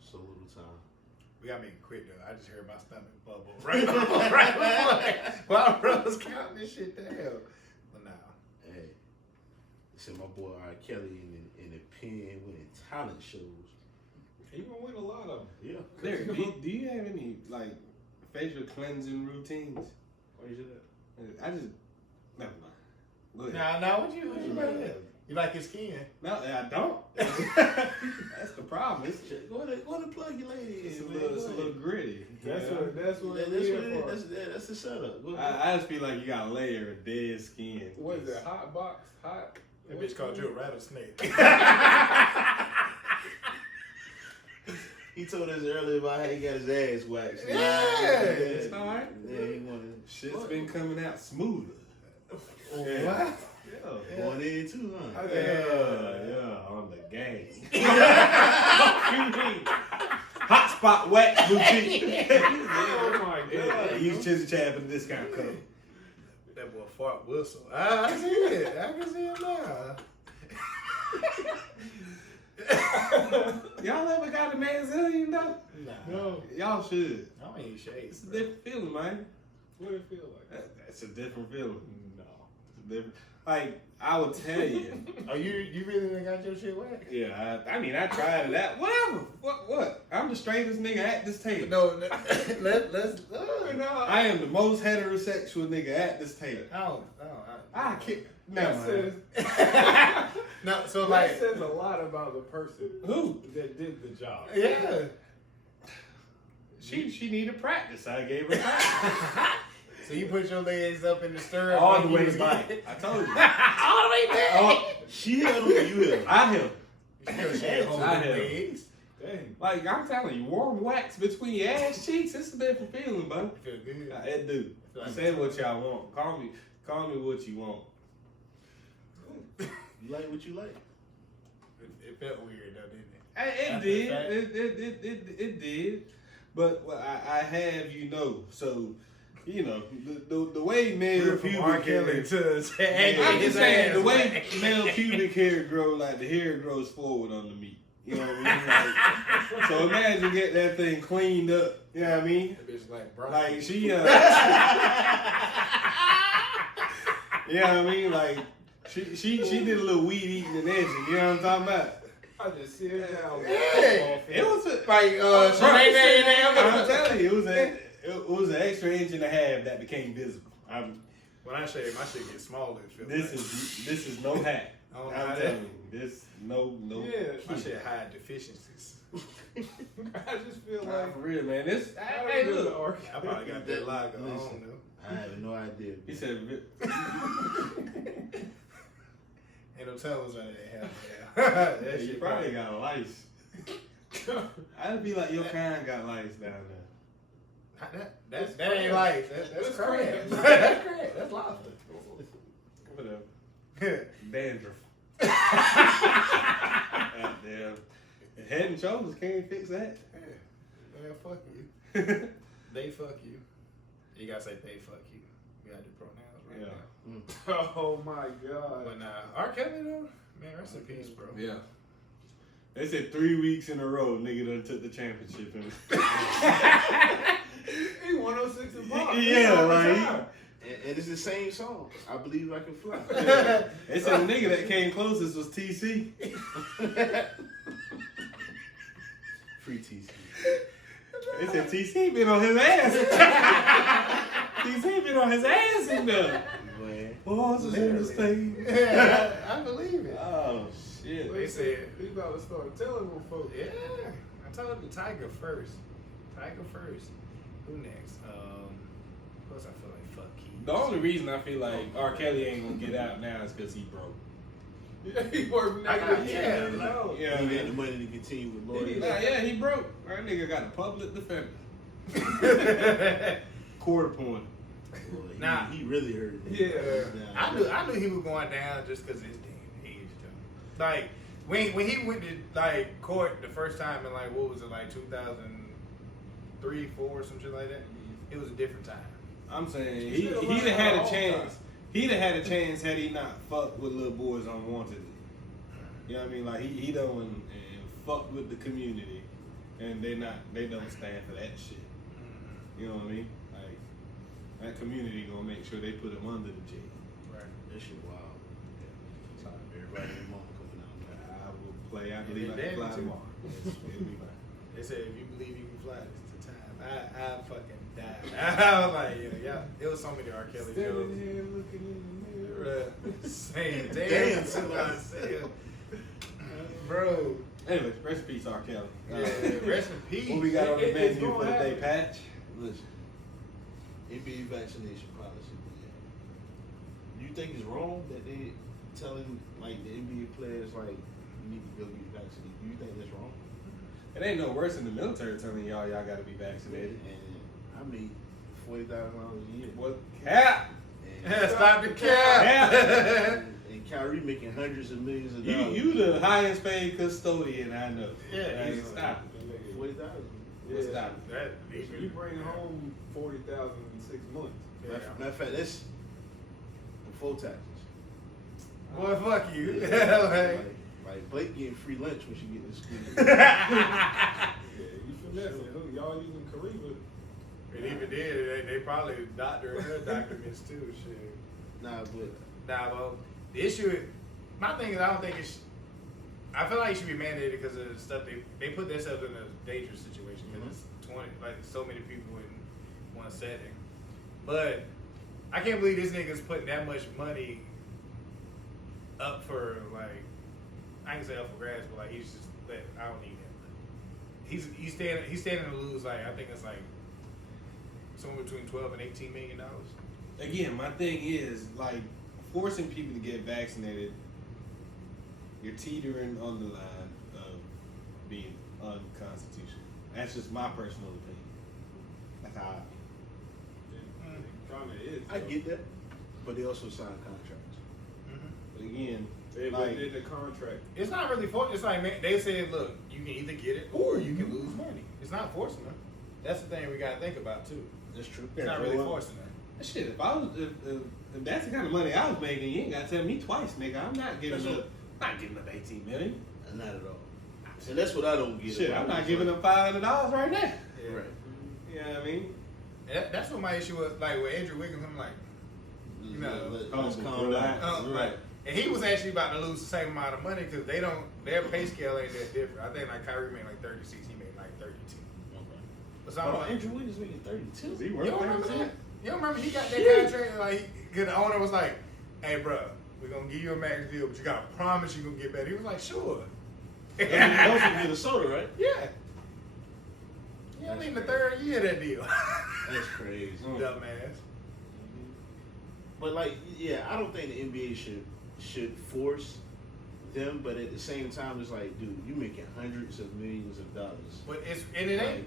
so little time. We gotta make it quick though. I just heard my stomach bubble right while I was counting this shit down. But nah. Hey, said my boy R. Kelly in the pen winning talent shows. He gonna win a lot of them. Yeah. Derek, do you have any like facial cleansing routines? Why you say that? I just never mind. Go ahead. Nah, what you like? You like his skin? No, I don't. That's the problem. Go to plug your lady It's a in, little gritty. That's you know? what That's we're what here it for. is. That's the setup. Go ahead. I just feel like you got a layer of dead skin. What is it? Hot box? Hot? That bitch called you a rattlesnake. He told us earlier about how he got his ass waxed. It's all right. Yeah, he wanted Shit's been coming out smoother. What? Yeah. going in too, huh? Yeah, on the game. Hot spot wax boutique. Oh my Yeah, god. use Chizzy Chad for the discount code. That boy fart whistle. I see it. I can see it now. Y'all ever got a Manzillion though? Nah. No. Y'all should. I don't eat shades. It's a different feeling, man. What it feel like? That's a different feeling. No. It's a different. Like I would tell you. Oh, you really done got your shit waxed? Yeah, I mean, I tried it out. Whatever. What? I'm the straightest nigga at this table. No, let's. I am the most heterosexual nigga at this table. I I can't. That Never mind. says, No, so that like, says a lot about the person Who? that did the job. yeah. She needed practice. I gave her practice. So you put your legs up in the stirrup All like the you way was back. like- I told you. all the way back. Oh, She held him, you held him. I held. You still can't hold I the have. legs. Dang. Like I'm telling you, warm wax between your ass cheeks. It's a different feeling, bro. Feel good. It do. Say what y'all want. Call me what you want. You like what you like. It felt weird though, didn't it? It After did. the fact? It did. But I have so the way male We're from R. pubic Kelly hair. to I'm his just saying ass the way waxed. male pubic hair grow, like the hair grows forward on the meat. You know what I mean? Like, so imagine get that thing cleaned up. You know what I mean? That bitch like bro. Like she, you know what I mean? Like she did a little weed eating and edging. You know what I'm talking about? I just sit down. Yeah. It was a, like she ain't there. I'm telling you, it was an extra inch and a half that became visible. When I shave, my shit gets smaller. It feels This is no hat. I don't know I'm how telling you, this no. Yeah. my shit hide deficiencies. I just feel Nah, like for real, man. This I hey don't know the look. R. I probably got that lag on. I Listen. don't know. I have no idea. He said, Ain't no tunnels under that hell. That you shit probably got lice. I'd be like, your kind got lice down there. That ain't life. That's That's crab. crab. That's crab. That's lobster. Whatever. Dandruff. Goddamn. Head and shoulders can't fix that. Man, fuck you. They fuck you. You gotta say they fuck you. You gotta do pronouns right Yeah. now. Oh my god. But nah, R. Kelly though, man, rest in peace, bro. Yeah. They said 3 weeks in a row, nigga done took the championship. He 106 and pop. Yeah, like, And it's the same song. I believe I can fly. they said the nigga that came closest was TC. Free TC. They said TC been on his ass. TC been on his ass in there. Man. Horses in the state. Yeah, I believe it. Oh, shit. They said, He about to start telling them folks. yeah. I told him Tiger first. Tiger first. Who next? Of course, I feel like fuck Keith. The only reason I feel like R. Kelly ain't gonna get out now is because he broke. Yeah, he worked I got- nigga. yeah, Yeah, like- no. Yeah, He had the money to continue with lawyers. Nah, yeah, he broke. That nigga got a public defender. Quarter point. Boy, Nah. he really hurt it. Yeah. I knew he was going down just because his damn age though. Like when he went to like court the first time in like what was it like 2003, 4, some shit like that. It was a different time. I'm saying He's he'd still have learning had all a the chance. time. He'd have had a chance had he not fucked with little boys unwantedly. You know what I mean? Like he done and fucked with the community and they don't stand for that shit. You know what I mean? Like that community gonna make sure they put them under the jail. Right. That shit wild. So, Everybody and mama coming out. I will play. I And believe I then can fly too. tomorrow. It'll be fine. They said if you believe you can fly, it's the time. I fucking died. I was like, yeah. It was so many R. Kelly Standing jokes. here looking in the mirror. Bruh, saying Damn, damn, son. bro. Anyways, rest in peace, R. Kelly. Yeah, rest in peace. What we got on the It's menu gonna for the day, happen. Patch? Listen, NBA vaccination policy. You think it's wrong that they telling like the NBA players like you need to go get vaccinated? Do you think that's wrong? It ain't no worse than the military telling y'all gotta be vaccinated. And I made $40,000 a year. What cap? And, Stop the cap. and Kyrie making hundreds of millions of You dollars. the highest paid custodian I know. Yeah, Like, he's- stop. 40,000. Yeah. Stop. That You bring home 40,000 in 6 months. Yeah. Matter of fact, that's before taxes. Boy, fuck you. Like Blake getting free lunch when she get to school. Yeah, you finessing. Look, y'all using Kariba. It even did. They probably doctored her documents too. Shit. Nah, but Nah, well, the issue, my thing is, I don't think it's. I feel like it should be mandated because of the stuff they put themselves in a dangerous situation because it's 20, like so many people in one setting. But I can't believe this nigga's putting that much money up for like, I can say up for grabs, but like he's just that I don't need that. He's standing to lose like I think it's like somewhere between $12 and $18 million. Again, my thing is like forcing people to get vaccinated. You're teetering on the line of being unconstitutional. That's just my personal opinion. That's how I feel. It kind of is. I though. get that. But they also sign contracts. But again, They like, did the contract. It's not really for. It's like man, they said, look, you can either get it or you can lose money. It's not forcing them. That's the thing we gotta think about too. That's true. It's not really forcing them. shit, if that's the kind of money I was making, you ain't gotta tell me twice, nigga. I'm not giving That's up. Not giving up 18 million. Not at all. So that's what I don't get. Shit, about I'm not it. giving up $500 right now. Yeah. Right. You know what I mean? That's what my issue was. Like with Andrew Wiggins, I'm like, you know, Let's calm relax. down. like, and he was actually about to lose the same amount of money because their pay scale ain't that different. I think like Kyrie made like 36, he made like 32. But so I'm like, Andrew Wiggins making 32. He you worked don't for remember himself. that? You don't remember he got that contract? Like, cause the owner was like, "Hey, bro, we're gonna give you a max deal, but you gotta promise you gonna get better." He was like, "Sure." That was from Minnesota, right? Yeah. Yeah, I mean the third year of that deal. That's crazy. Dumbass. But like, yeah, I don't think the NBA should force them, but at the same time, it's like, dude, you making hundreds of millions of dollars. But it ain't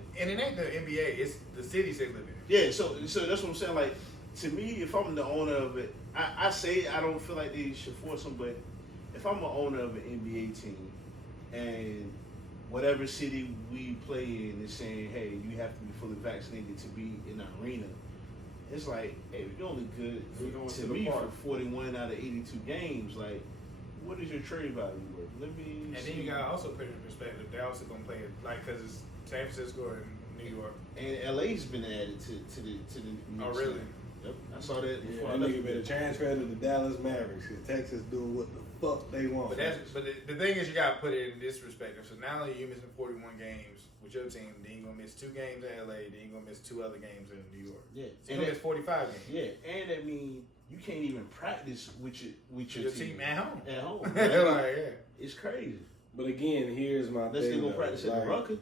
the NBA. It's the cities they live in. Yeah, so that's what I'm saying. Like, to me, if I'm the owner of it, I say I don't feel like they should force them, but if I'm an owner of an NBA team and whatever city we play in is saying, hey, you have to be fully vaccinated to be in the arena, it's like, hey, you're only good We're going to to the me park. for 41 out of 82 games. Like, what is your trade value worth? Let me And see. then you gotta also put it in perspective. They're also gonna play it like because it's San Francisco and New York. And LA's been added to the Oh, mix. really? Yep, I saw that before I That left. nigga better transfer to the Dallas Mavericks because Texas doing what the fuck they want. But the thing is, you gotta put it in this perspective. So not only are you missing 41 games with your team, then you're gonna miss 2 games in LA, then you're gonna miss 2 other games in New York. Yeah, So you're gonna miss 45 games. yeah, and that means you can't even practice with your Your team at home. At home, like, Like, yeah. it's crazy. But again, here's my Unless they thing. go though. practice at the Like, Rucker.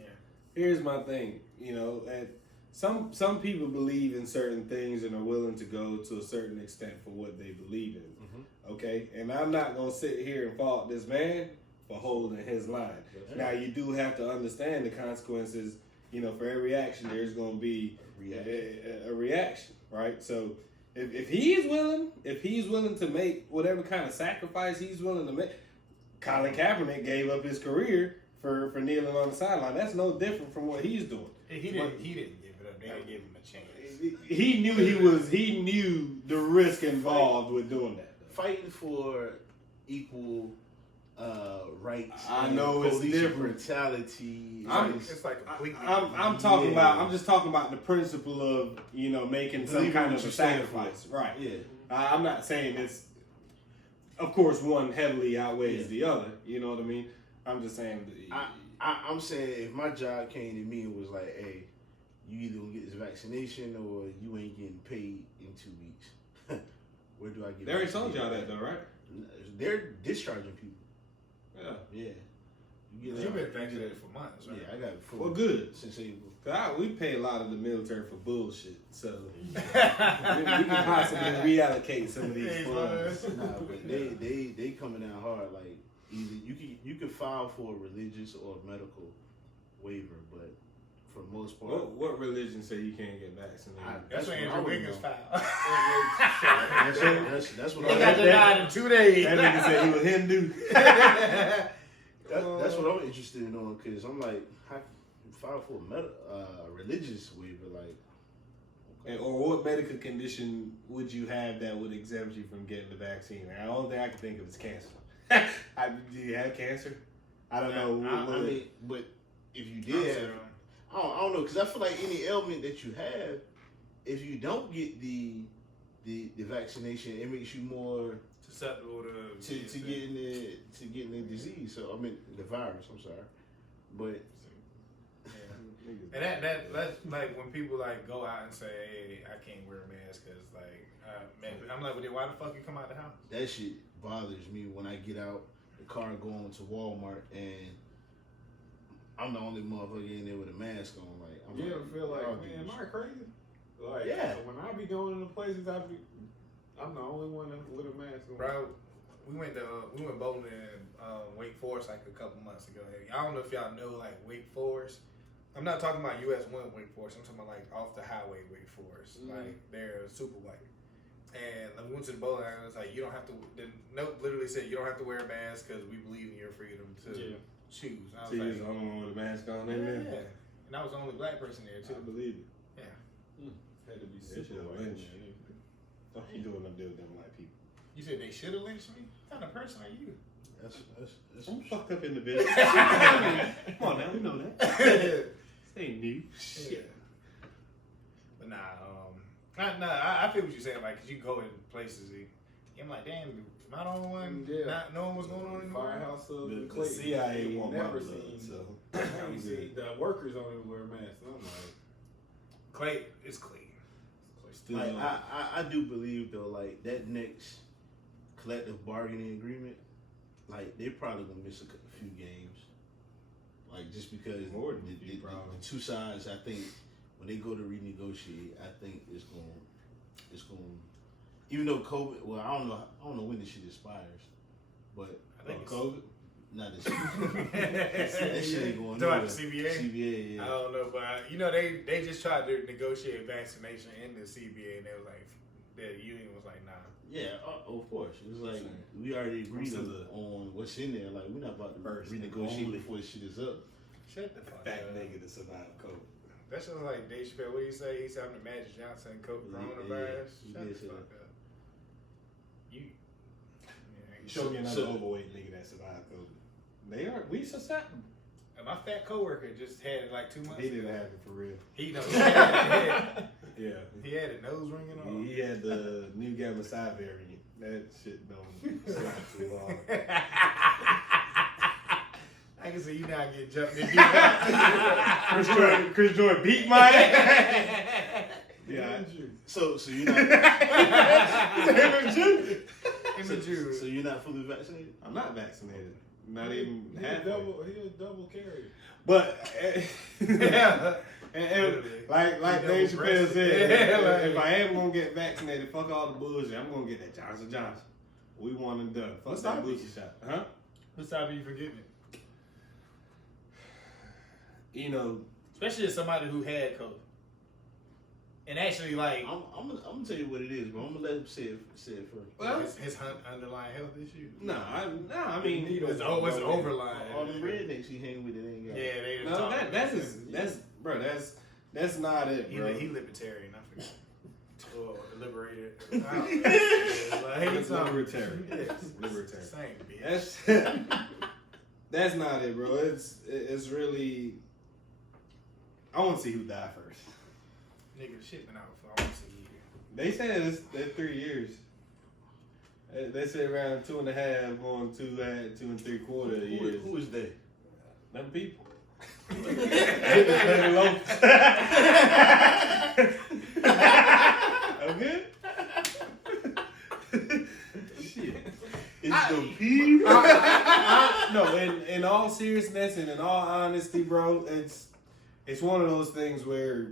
Yeah. Here's my thing. You know, and some people believe in certain things and are willing to go to a certain extent for what they believe in. Okay, and I'm not gonna sit here and fault this man for holding his line. Now you do have to understand the consequences. You know, for every action, there's gonna be a reaction, right? So if he's willing to make whatever kind of sacrifice he's willing to make, Colin Kaepernick gave up his career for kneeling on the sideline. That's no different from what he's doing. He didn't give it up. They didn't give him a chance. He knew the risk involved with doing that. Fighting for equal rights. I and know it's police different. brutality. It's like completely. I'm talking Yeah. about. I'm just talking about the principle of making some Believe kind in of what a you stand sacrifice, for. right? Yeah. I'm not saying it's. Of course, one heavily outweighs the other. You know what I mean? I'm just saying. I'm saying if my job came to me and was like, "Hey, you either gonna get this vaccination or you ain't getting paid in 2 weeks," where do I get? They already told y'all vaccinated? that though, right? They're discharging people. Yeah. Yeah. You've been vaccinated for months, right? Yeah, I got it Well, good. since April. We pay a lot of the military for bullshit, so we can possibly reallocate some of these Hey, funds. Nah, but they coming out hard. Like either you can file for a religious or a medical waiver, but for the most part, What religion say you can't get vaccinated? That's what Andrew Wiggins filed. that's what He I got denied in 2 days. That nigga said he was Hindu. that's what I'm interested in on, because I'm like, how can you file for a religious waiver? Like, Or what medical condition would you have that would exempt you from getting the vaccine? The only thing I can think of is cancer. Do you have cancer? I don't know. I mean, but if you did have, I don't know, because I feel like any ailment that you have, if you don't get the vaccination, it makes you more susceptible to getting the disease. So I mean the virus. I'm sorry, but And that's like when people like go out and say, "Hey, I can't wear a mask because like, man," I'm like, "Well, then why the fuck you come out the house?" that shit bothers me when I get out the car and go on to Walmart and I'm the only motherfucker in there with a mask on. Like, You ever feel like, "Oh, man, dude, am I crazy? Like, Yeah. when I be going into places, I'm the only one with a mask on. Bro, we went bowling in Wake Forest like a couple months ago. I don't know if y'all know like Wake Forest. I'm not talking about US 1 Wake Forest. I'm talking about like off the highway Wake Forest. Like they're super white. And we went to the bowling alley and it was like, you don't have to. The note literally said you don't have to wear a mask because we believe in your freedom to choose. And I So was you're like, the only one with a mask on in yeah. there? And I was the only black person there I too. believe it. Had to be That super shit white. lynch. What you doing up there with them white people? You said they should have lynched me? What kind of person are you? that's I'm fucked up in the business. Come on now, we know that. This ain't new. Shit. But I feel what you're saying. Like, 'cause you go in places, I'm like, damn, am I the only one not knowing what's going on anymore? Firehouse of The Clayton. CIA Ain't want my never blood, seen. so I I'm ain't good. seen the workers don't even wear masks. I'm like, Clay is clean. Still, like I do believe though, like that next collective bargaining agreement, like they probably gonna miss a few games, like just because More than a few, the probably. two sides, I think when they go to renegotiate, I think it's gonna even though COVID, well I don't know when this shit expires, but I think it's COVID. not this shit. That shit ain't going Talking about nowhere. the CBA? CBA, I yeah. don't know, but they just tried to negotiate vaccination in the CBA, and they was like, the union was like, nah. Yeah, of course. It was like Same. we already agreed still the on what's in there. Like we're not about to first and renegotiate only before this shit is up. Shut the fuck Fat up. nigga to survive COVID. That sounds like Dave Chappelle. What do you say? He's having the Magic Johnson COVID Yeah, coronavirus. yeah, Shut he the did say fuck that. up. You. Show me another So- overweight nigga that survived COVID. We susceptible. And my fat coworker just had it like 2 months He ago. didn't have it for real. He had Yeah. he had a nose ringing on. He had the new Gamma Psi variant. That shit don't slap too long. I can see you not getting jumped in. Chris Jordan beat my ass. Yeah. So you're not In the Jews. so you're not fully vaccinated? I'm not vaccinated. Not even he half. a double carrier. But Yeah. and like You Dave double Chappelle breasted. said, Yeah, like- if I am gonna get vaccinated, fuck all the bullshit. I'm gonna get that Johnson Johnson. We one and done. Fuck What's that that? booster shot, huh? What time are you forgetting it? You know, Especially as somebody who had COVID. And actually, like, I'm gonna tell you what it is, but I'm gonna let him say it first. well, his underlying health issue. I mean, It's overlying. All them rednecks he hang with, it ain't got. Yeah, they no, that's bro, that's not it, he, bro. he libertarian. I forgot. or liberated. I don't know. Like, Libertarian. Yes. Libertarian. Same bitch. That's not it, bro. It's really. I want to see who died first. Nigga, the shit been out for almost a year. They said it's 3 years. They said around 2.5, going 2 and 3/4 years. Who is they? Them people. Okay. Shit. It's the people. No, in all seriousness and in all honesty, bro, it's one of those things where.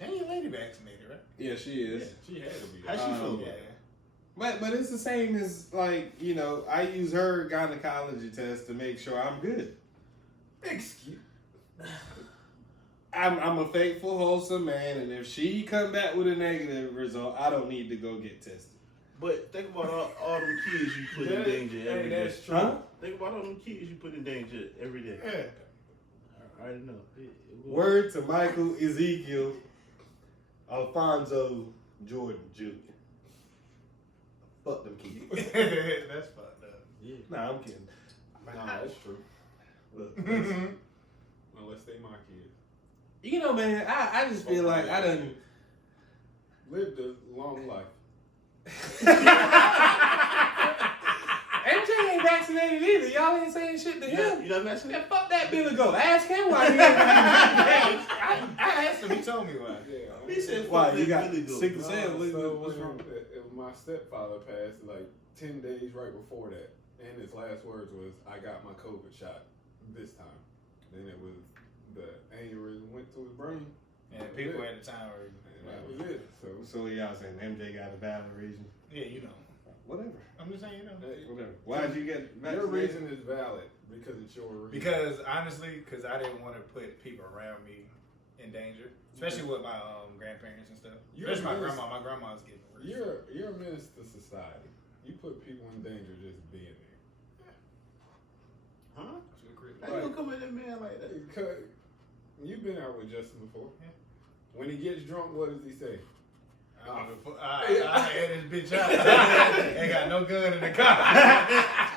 And your lady vaccinated, right? Yeah, she is. She had to be. How she feel about Yeah. it? But it's the same as like, you know, I use her gynecology test to make sure I'm good. Excuse. I'm a faithful, wholesome man, and if she come back with a negative result, I don't need to go get tested. But think about all them kids you put in danger every day. That's true. Huh? Think about all them kids you put in danger every day. Yeah. I already know. Word to Michael Ezekiel Alfonso Jordan Jr. Fuck them kids. That's fucked up. Yeah. Nah, I'm kidding. No, that's true. Look, Unless they my kids. you know, man, I just feel like I done. Lived a long life. MJ ain't vaccinated either. Y'all ain't saying shit to him. You know what I'm Yeah, fuck that Billy Goat. Ask him why he ain't I asked him, he told me why. Yeah. He said, Why, fuck you that got Billy Goat. sick and sad? What's when wrong? my stepfather passed, like 10 days right before that, and his last words was, "I got my COVID shot this time." Then it was the aneurysm went to his brain, And people at the time were, and that was it. So y'all saying MJ got a valid reason? yeah, you know. Whatever. I'm just saying, you know. Hey, Whatever. Why did you get your vaccinated? reason is valid because it's your reason. Because honestly, because I didn't want to put people around me in danger, especially with my grandparents and stuff. You're Especially my honest. grandma. My grandma's getting worse. You're a menace to society. You put people in danger just being there. Huh? That's what Chris- How you gonna come at that man like that? Because you've been out with Justin before. Yeah. When he gets drunk, what does he say? I had this bitch out. Ain't got no gun in the car. I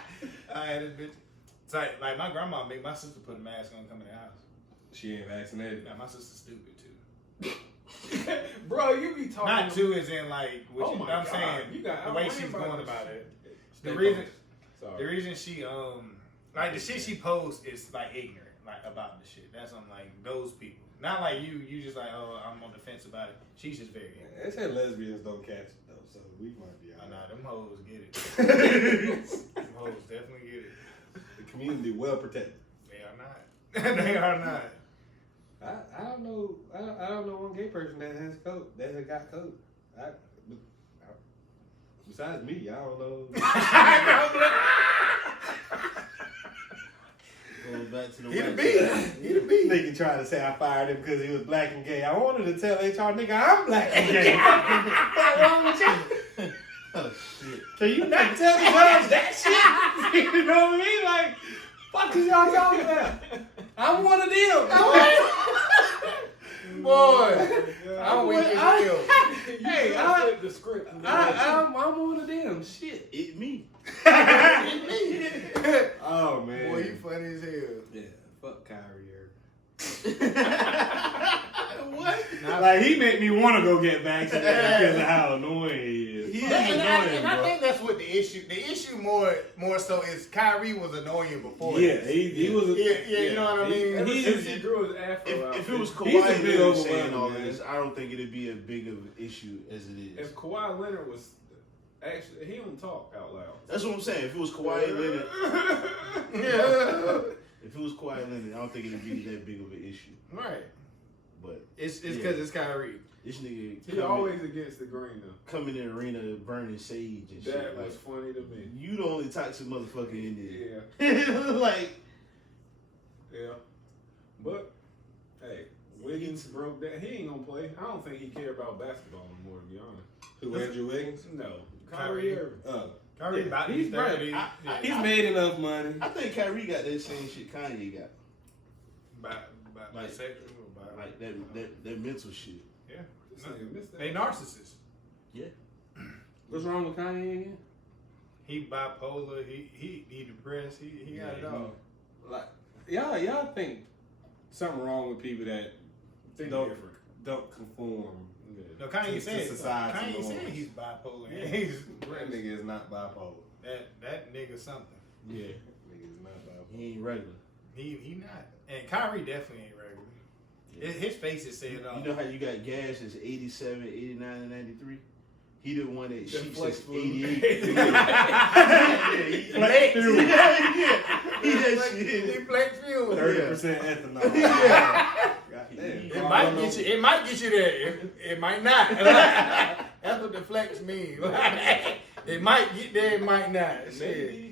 had this bitch. It's like my grandma made my sister put a mask on coming in the house. She ain't vaccinated. Now my sister's stupid too. Bro, you be talking. Not too as in like what Oh you, my I'm God. saying You got the way outraned she's by going this about shit. it. Stay The reason focused. the reason she like the shit she posts is like ignorant, like about the shit. That's on like those people. Not like you just like, oh, I'm on the fence about it. She's just very ignorant. They said lesbians don't catch it though, so we might be Oh, all nah, right. them hoes get it. Them hoes definitely get it. The community well protected. They are not. They are not. I don't know. I don't know one gay person that has COVID. That has got COVID. Besides me, I don't know. Going back to the He the white beat. side. He the beat. Nigga tried to say I fired him because he was black and gay. I wanted to tell HR nigga I'm black and gay. What's wrong with you? Oh shit. Can you not tell the judge that shit? You know what I mean? Like, fuck is y'all talking about? I'm one of them. Boy. I'm weak as hell. You Hey, gotta flip the script. and do that shit. I'm one of them. Shit. It me. Oh man. Boy, you funny as hell. Yeah. Fuck Kyrie Irving. What? Like he made me want to go get vaccinated because of how annoying he is. He is And annoying, I bro. think that's what the issue. The issue more so is Kyrie was annoying before. Yeah, this. he was. Yeah, you know what I mean? Ever He's- since he grew his afro out, If it was He's a Kawhi bit Leonard saying overwhelming, all man. this, I don't think it'd be as big of an issue as it is. if Kawhi Leonard was actually, he don't talk out loud. That's what I'm saying. If it was Kawhi Leonard, Yeah. if it was Kawhi Leonard, I don't think it'd be that big of an issue. Right. But It's Yeah. because it's Kyrie. this nigga He always against the grain though. come in the arena burning sage and shit. That Like, was funny to me. you the only toxic motherfucker in there. Yeah, like, yeah. But hey, Wiggins broke that. He ain't gonna play. I don't think he care about basketball no more, to be honest. Who, Andrew Wiggins? No, Kyrie. Kyrie Irving. Oh. Kyrie Yeah, about he's he's right. 30. He's made enough money. I think Kyrie got that same shit Kanye got. Bisexual or bi- Like that mental shit. Yeah. This nigga missed that. They narcissists. Yeah. What's wrong with Kanye again? He bipolar. He depressed. He got it all. Like, y'all think something wrong with people that Think don't different. conform. No, Kanye To said. society Kanye norms. said he's bipolar. Yeah. He's That nigga is not bipolar. that nigga something. Yeah. Nigga is not bipolar. He ain't regular. He not. And Kyrie definitely ain't regular. His face is saying all. You know how you got gas is 87, 89, and 93? He the one that The sheets flex is food. 88. Flex fuel. Yeah. He that He shit. flex fuel. 30% ethanol. Yeah. Goddamn. It might get you. It might get you there. It might not. That's what the flex means. It might get there. It might not. Shit.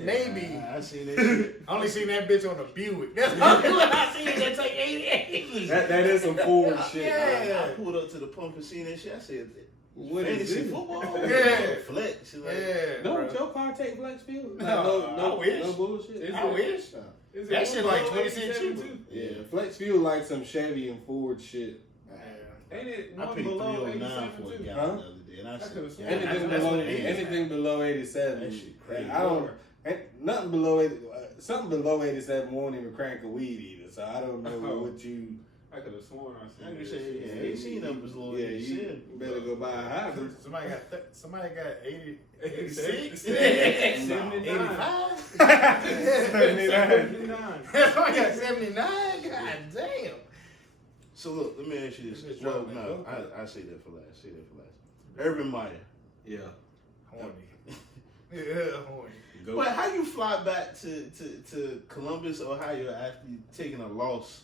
Maybe. I seen that shit. I only seen that bitch on a Buick. That's the only one I seen that take 88. That is some Ford shit. Yeah. I pulled up to the pump and seen that shit. I said, What is fantasy this? football? Yeah. Flex. Like, Yeah. Don't bro. your car take flex fuel? Like, No, I wish. No bullshit. Is I it- wish. Is That it shit like 20 cents 187 cheaper. too? Yeah, flex fuel like some Chevy and Ford shit. Ain't it I one paid below 309 87 for a too? gallon Huh? the other day, and I said, could've sworn. Anything that's below what it is. anything below 87. That shit crazy. I don't. Nothing below 80. Something below 87 won't even crank a weed either. So I don't know Oh. what you. I could have sworn I I seen can that say, shit. yeah, I ain't seen numbers low Yeah, as you shit. better go buy a hybrid. Somebody got 80, 86, 79. 85. 79. Somebody got 79. God damn. So look, let me ask you this. This is Well, dropping. no, I say that for last. Say that for last. Urban Meyer. Yeah. Horny. Yeah, horny. Go. But how you fly back to Columbus, Ohio after you taking a loss?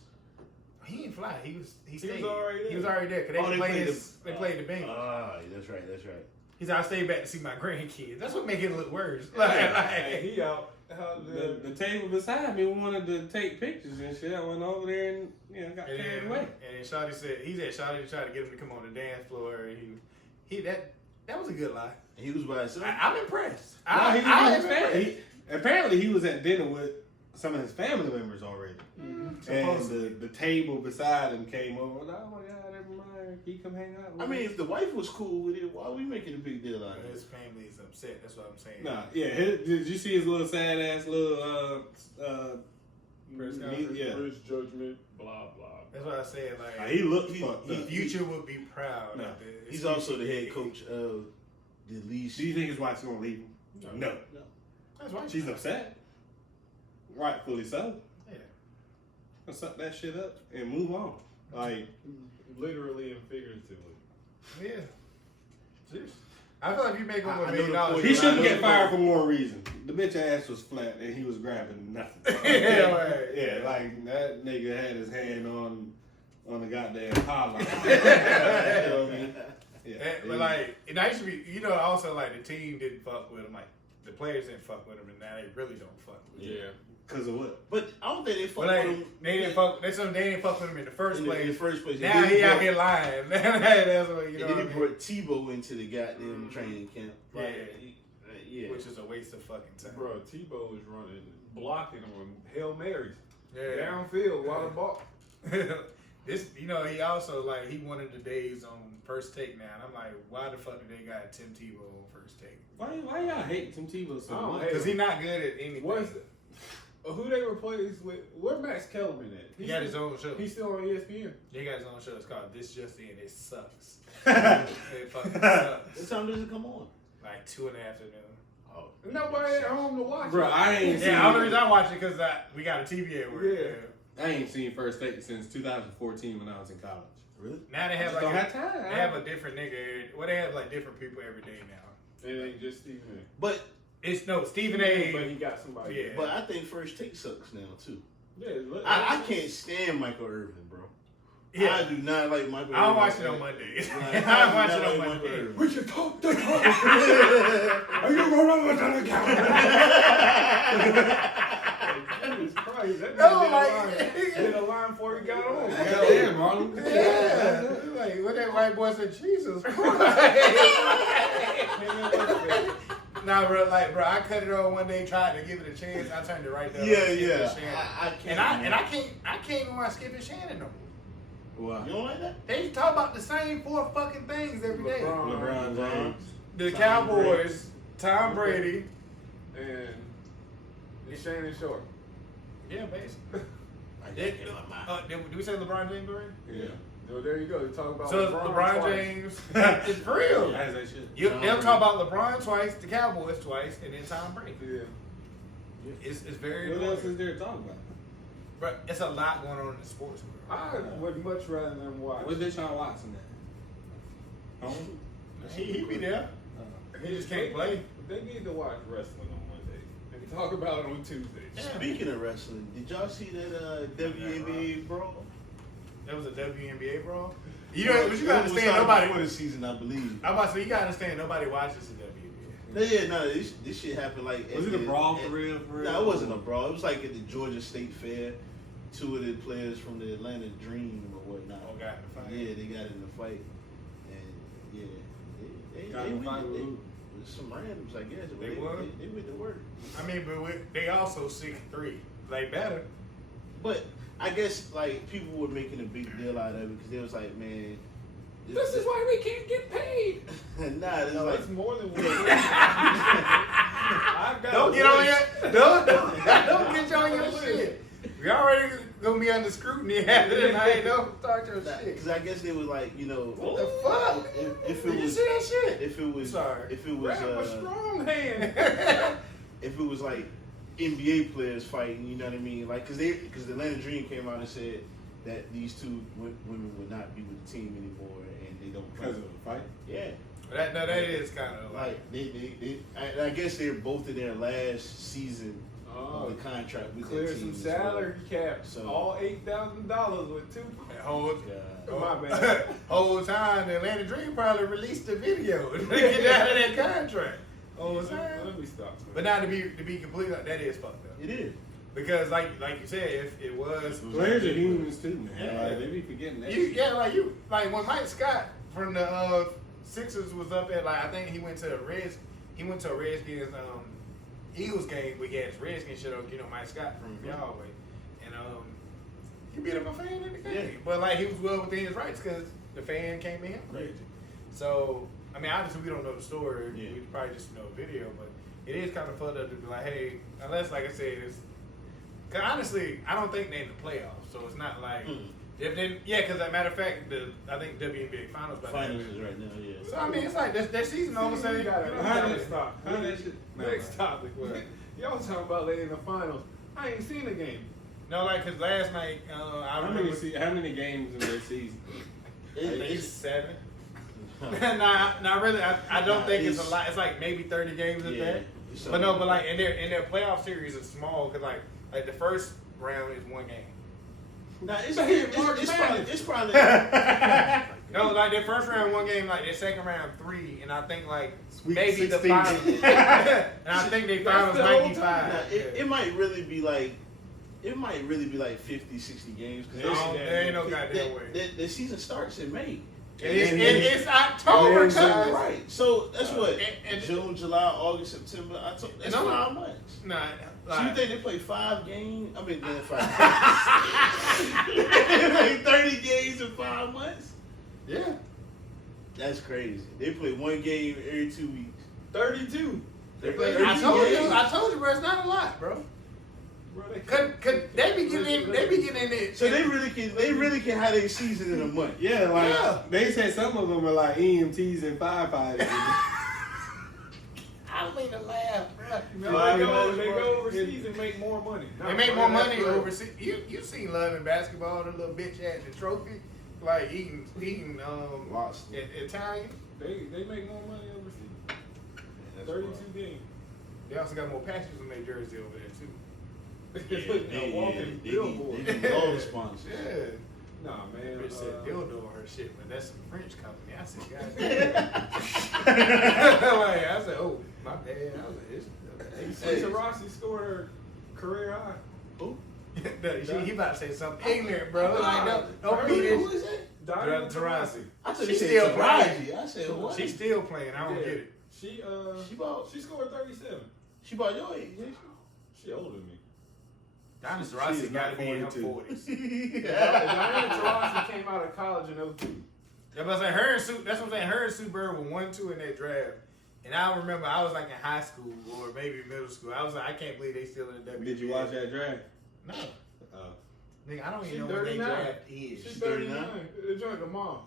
He didn't fly. He stayed. was already there. He was already there because Oh, they they played played they played the Bengals. Ah, that's right, that's right. He said, I stayed back to see my grandkids. That's what make it look worse. Hey, he out. The table beside me wanted to take pictures and shit. I went over there and got And carried then, away. and then Shawty said, Shawty tried to get him to come on the dance floor. And he that was a good lie. And he was by himself. I'm impressed. No, I he am was impressed. apparently he was at dinner with some of his family members already. And Supposedly. the table beside him came over. Like, oh my God, never mind. He come hang out with I mean, us. if the wife was cool with it, why are we making a big deal out of His it? family's upset. That's what I'm saying. Nah, yeah. Did you see his little sad ass little Press conference? yeah. First judgment, blah, blah. That's what I said. Like Nah, he looked fucked up. Future would be proud. No. of the- He's also the head coach of the least. Do you think his wife's gonna leave him? No. That's right. She's upset. Rightfully so. Yeah. Let's suck that shit up and move on. Like, Literally and figuratively. Yeah. Seriously. I feel like if you make I over $1 know million, the point. he shouldn't I get know- fired for one reason. The bitch ass was flat and he was grabbing nothing. Yeah, right. Yeah, like that nigga had his hand on the goddamn collar. You know what I mean? Yeah. But like, it used to be, also like the team didn't fuck with him. Like the players didn't fuck with him, and now they really don't fuck with him. Yeah. Cause of what? But I don't think they fuck But like, with him. they didn't fuck. They didn't fuck with him in the first in the place. first place. Now And he then out here lying. That's what you know. And then what he I mean? brought Tebow into the goddamn training camp. Yeah. Yeah. Which is a waste of fucking time. Bro, Tebow is running, blocking on Hail Marys. Yeah. Downfield while the ball. This, he also like he wanted the days on First Take now, and I'm like, why the fuck did they got Tim Tebow on First Take? Why y'all hate Tim Tebow so I don't much? hate Because he's not good at anything. What's who they replaced with? Where Max Kellerman at? He got his own show. He's still on ESPN. He got his own show. It's called This Just In. It sucks. It fucking sucks. What time does it come on? Like 2 in the afternoon. Oh, Nobody at home to watch Bro, it. I ain't seen. Yeah, the only reason I watch it because we got a TV at work. Yeah. I ain't seen First Take since 2014 when I was in college. Really? Now they I have just like don't have time. they have a different nigga. Well, they have like different people every day now. It ain't just Stephen A. But It's no Stephen But A. he got somebody. Yeah. but I think First Take sucks now too. Yeah. I can't stand Michael Irvin, bro. Yeah. I do not like Michael. I don't Irvin. watch it on Mondays. Like, I do watch not it on like Michael Mondays. Irvin. We should talk to Are you gonna run with the Jesus Christ. That No, nigga like- did a line before he got on. Goddamn, Marlon. Yeah. Like, what that white boy said, Jesus Christ. Nah, bro, I cut it on one day, tried to give it a chance. I turned it right there. Yeah, on Skip yeah. and Shannon. I can't. And I can't even watch Skip and Shannon no more. Why? You don't like that? They talk about the same 4 fucking things every day. LeBron James. The Tom Cowboys, Tom Brady. and Shannon Sharp. Yeah, basically. I Did, get my mind. did we say LeBron James already? Yeah. So there you go. You talk about So LeBron twice. James, it's for real. As they should. They'll talk about LeBron twice, the Cowboys twice, and then Tom Brady. Yeah. It's very What else is important. there to talk about? But it's a lot going on in the sports world. I would much rather than watch. What's Deshaun Watson at? Home? He be there. He just can't play. They need to watch wrestling on Monday and talk about it on Tuesday. Yeah. Speaking of wrestling, did y'all see that WNBA brawl? That was a WNBA brawl. You know, but you gotta It was understand started nobody. before the season, I believe. I'm about to say you gotta understand nobody watches the WNBA. Yeah, no, this shit happened like. Was at it a the- brawl at- for real? For real? No, it wasn't a brawl. It was like at the Georgia State Fair. 2 of the players from the Atlanta Dream or whatnot. All got in the fight. Yeah, they got in the fight, and yeah, they Got in the fight with who? with some randoms, I guess. They won? They went to work. I mean, but they also 6'3". Like better. But I guess like people were making a big deal out of it because they was like, man, This is why we can't get paid. nah, it's No, like it's more than one. I've got Don't a get on voice. your don't get on your shit. We already gonna be under scrutiny after tonight. Don't start your shit. because I guess they was like, you know, What the fuck? if Did it you was see that shit? if it was Sorry. if it was Grab a strong hand. if it was like NBA players fighting, you know what I mean? Like, because the Atlanta Dream came out and said that these 2 women would not be with the team anymore, and they don't play. Because of the fight? Yeah, That is kind of like. like I guess they're both in their last season Oh, of the contract with clear that team. some as well. salary cap. So- All $8,000 with 2. That whole, God. My bad. whole time, the Atlanta Dream probably released the video to get out of that contract. Whole time. Let me stop. But now to be completely, that is fucked up. It is. Because like you said, if it was Players are humans too, man. Yeah. Like, they be forgetting that. like when Mike Scott from the Sixers was up at I think he went to a Redskins Eagles game where he had his Redskins shit on, Mike Scott from Yahweh, and he beat up a fan in the game, Yeah. but he was well within his rights because the fan came in him crazy. So I mean, obviously we don't know the story, Yeah. we probably just know the video, but it is kind of fucked up to be like, hey, unless like I said, because honestly, I don't think they're in the playoffs, so it's not like. If they, because as a matter of fact, I think WNBA finals by Finals then. is right now. Yeah. So I mean, it's like that season all of a sudden. You gotta How did- stop. how did that shit- Next topic. Y'all talking about they in the finals. I ain't seen the game. No, because last night I How remember how many games in their season? I think it's It's 7. Nah, really, I don't think it's a It's- lot. It's like maybe 30 games at Yeah, that. it's But no, something. but in their playoff series is small because like the first round is 1 game. Nah, it's March Madness. it's probably No, like their first round 1 game, like their second round 3, and I think Sweet maybe the 16. finals. And I think they finals the whole 95. Nah, Yeah. it might really be like 50, 60 games. No, there ain't no goddamn way. The season starts in May. It's October, And then- guys. Right. So that's what and- June, July, August, September, October. That's And I'm- 5 months. Nah, So you like, think they play 5 games? I mean, 5 games. Like 30 games in 5 months? yeah. That's crazy. They play 1 game every 2 weeks. 32. They play I 32 told games. you, bro. It's not a lot, bro. Bro, they Could they be getting in? They be getting in it. So they really can have their season in a month. Yeah, like Yeah. they say some of them are like EMTs and firefighters. I don't mean to laugh, bro. No, they go overseas and make more money. They make more money overseas. You seen Love in Basketball? The little bitch had the trophy, like eating Lost. Italian. They make more money overseas. That's 32 wild. games. They also got more patches on their jersey over there too. It's like a walking billboard. They need all the sponsors. Yeah. Nah, man. Bitch said dildo on her shit, but that's some French company. I said, God. Like, I said, oh, my bad. I was like, it's Lisa Rossi scored her career high. Who? he about to say something ignorant, bro. Like, don't Who be is this. that? Diana Taurasi. Taurasi. I thought She you said still Taraji. I said what? She's still playing. I don't Yeah. get it. She scored 37. She about your age, ain't She older than me. Diana She Taurasi is got not to be in her 42. 40s. she? Diana Taurasi came out of That's what I'm saying. Her and Sue Bird were 1-2 in that draft. And I remember I was like in high school or maybe middle school. I was like, I can't believe they still in the WNBA. Did you watch that draft? No. Oh. Nigga, I don't She's even know what they 39. draft is. She's 39. 39. They joined the mom.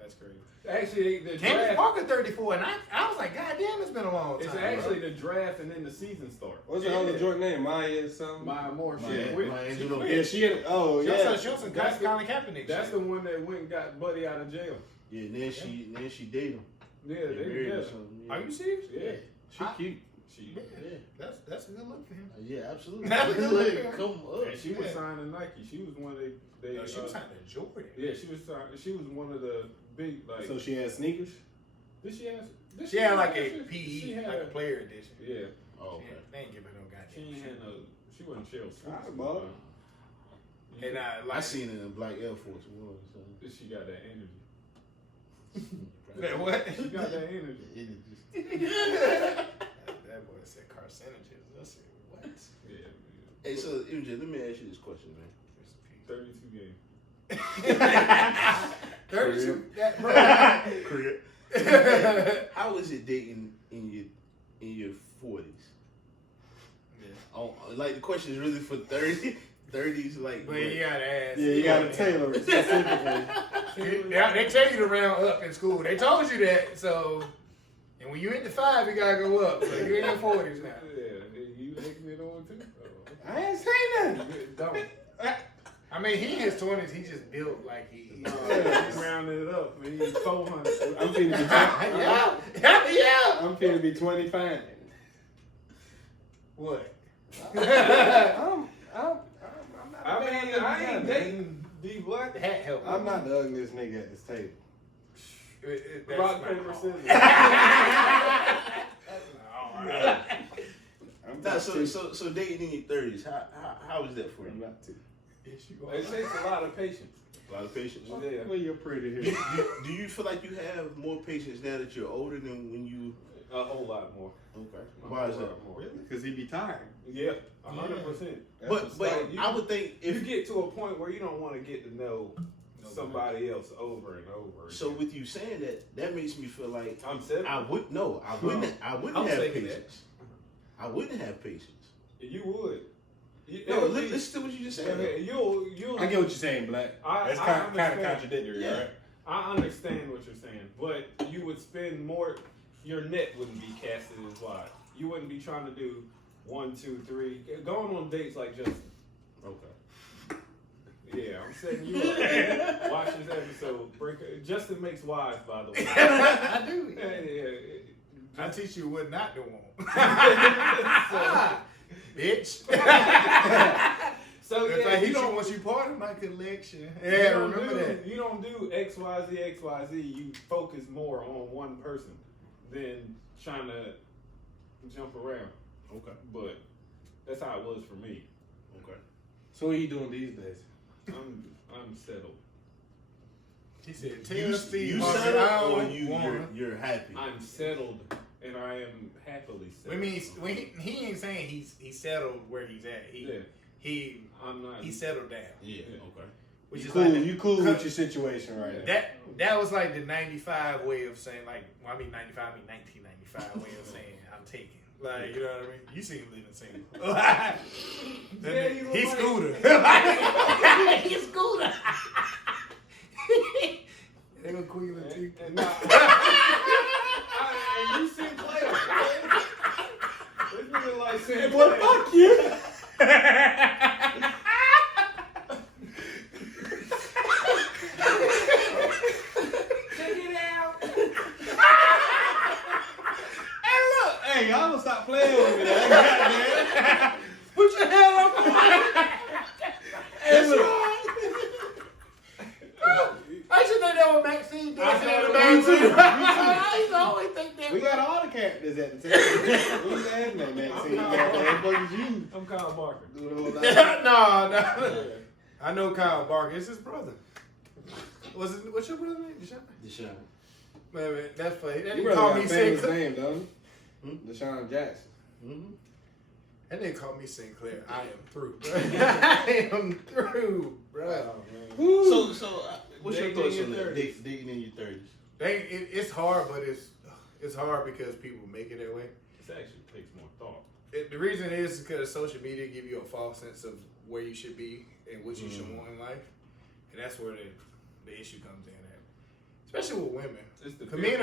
That's crazy. Actually, the Candace draft. Parker 34, and I was like, God damn, it's been a long time. It's actually the draft and then the season start. What's the other Jordan name? Maya or something? Maya Moore. Maya Angelou. Yeah, she had. Oh, She yeah. also got Colin Kaepernick. That's the one that went and got Buddy out of jail. Yeah, then she dated him. Yeah, They they married or together. something. Are you serious? Yeah. She cute. She, Yeah. That's a good look for him. Yeah, absolutely. That's a good look. Like, come up. and she was Yeah. signed to Nike. She was one of they. No, she was signed to Jordan. Yeah, she was signed. She was one of the big like. So she had sneakers? did she have? Did She had like have- a she PE, had- like a player edition. Yeah, Oh, okay. They ain't giving no she goddamn ain't shit. had no. She wasn't Cheryl Swoops. Alright, bro. And like, I seen it in Black Air Force One. So. She got that energy. that what? She got that energy. It is just- That boy said carcinogens. I said what? Yeah, Hey, so MJ, let me ask you this question, man. 32 games. 32. That, bro. How is it dating in your 40s? Yeah. Oh, like the question is really for 30s, like. But you gotta ask. Yeah, you gotta tailor it specifically. They tell you to round up in school. They told you that. So, and when you hit the 5, you gotta go up. So you're in your 40s now. Yeah, you making it on too? I ain't saying nothing. Don't. I mean, he in his 20s. He just built like he. No, he rounded it up. Man, he's 400. I'm finna be. Yeah. I'm finna be 25. What? I'm not. I mean, I ain't dating D Black. The hat help. I'm not the ugliest nigga at this table. That's Rock, not paper, hard. scissors. I'm Nah, not too- so dating in your 30s, how is that for I'm you? not too. Yes, you It takes a lot of patience. A lot of patience. Yeah. Well, you're pretty Do, here. do you feel like you have more patience now that you're older than when you? A whole lot more. Okay. A Why is whole that? lot more. Because he be tired. Yeah, 100%. But like I would think If you if get to a point where you don't want to get to know somebody else over and over. so again. with you saying that makes me feel like I'm settled. I wouldn't I'm have saying that. patience. I wouldn't have patience. You would. No, listen to what you just said. You'll. I get what you're saying, Black. That's kind of understand. contradictory, Yeah. right? I understand what you're saying, but you would spend more. Your net wouldn't be casted as wide. You wouldn't be trying to do 1, 2, 3. Going on dates like Justin. Okay. Yeah, I'm setting you up. Watch this episode. Justin makes wise, by the way. I do. Yeah. I teach you what not to want. So- Bitch. So If yeah, I hit you you don't. once you part of my collection. You Yeah, don't remember do, that. You don't do XYZ. You focus more on one person than trying to jump around. Okay. But that's how it was for me. Okay. So what are you doing these days? I'm settled. He said, You tell Steve you Harvey I settled or don't want you're happy? I'm settled, and I am happily I settled. mean, when he ain't saying he's settled where he's at. He I'm not. he settled down. Yeah. Okay. Which You is cool? like You cool with your situation right now? that was like the 95 way of saying, like, well, I mean 95, I mean 1995 way of saying I'm taking. Like, you know what I mean? You see him living single. Yeah, you look He's like- Scooter. He's Scooter. They gonna Queen Latifah. And you Sinclair. This nigga like Sinclair. Boy, fuck you. Check it out. Hey, look. Hey, y'all don't stop playing with me. Goddamn. Put your hand up. Hey, look. I should think that was Maxine dancing I in the know, band me too. too. I used to always think that. We got all the characters at the table. Who's the anime, man? See, you got that fucking you. I'm Kyle Barker. Do the whole lot. no. I know Kyle Barker. It's his brother. What's your brother's name? Deshaun? Deshaun. Man, that's funny. That You nigga called brother me got a famous sick. name, don't you? Deshaun Jackson. Mm-hmm. That nigga called me Sinclair. I am through. I am through, bro. Woo. So what's your Dating thoughts in on your that? 30s. Dating in your 30s. It's hard, but it's hard because people make it that way. This actually takes more thought. The reason is because social media give you a false sense of where you should be and what you should want in life, and that's where the issue comes in at. Especially with women. It's the Cause men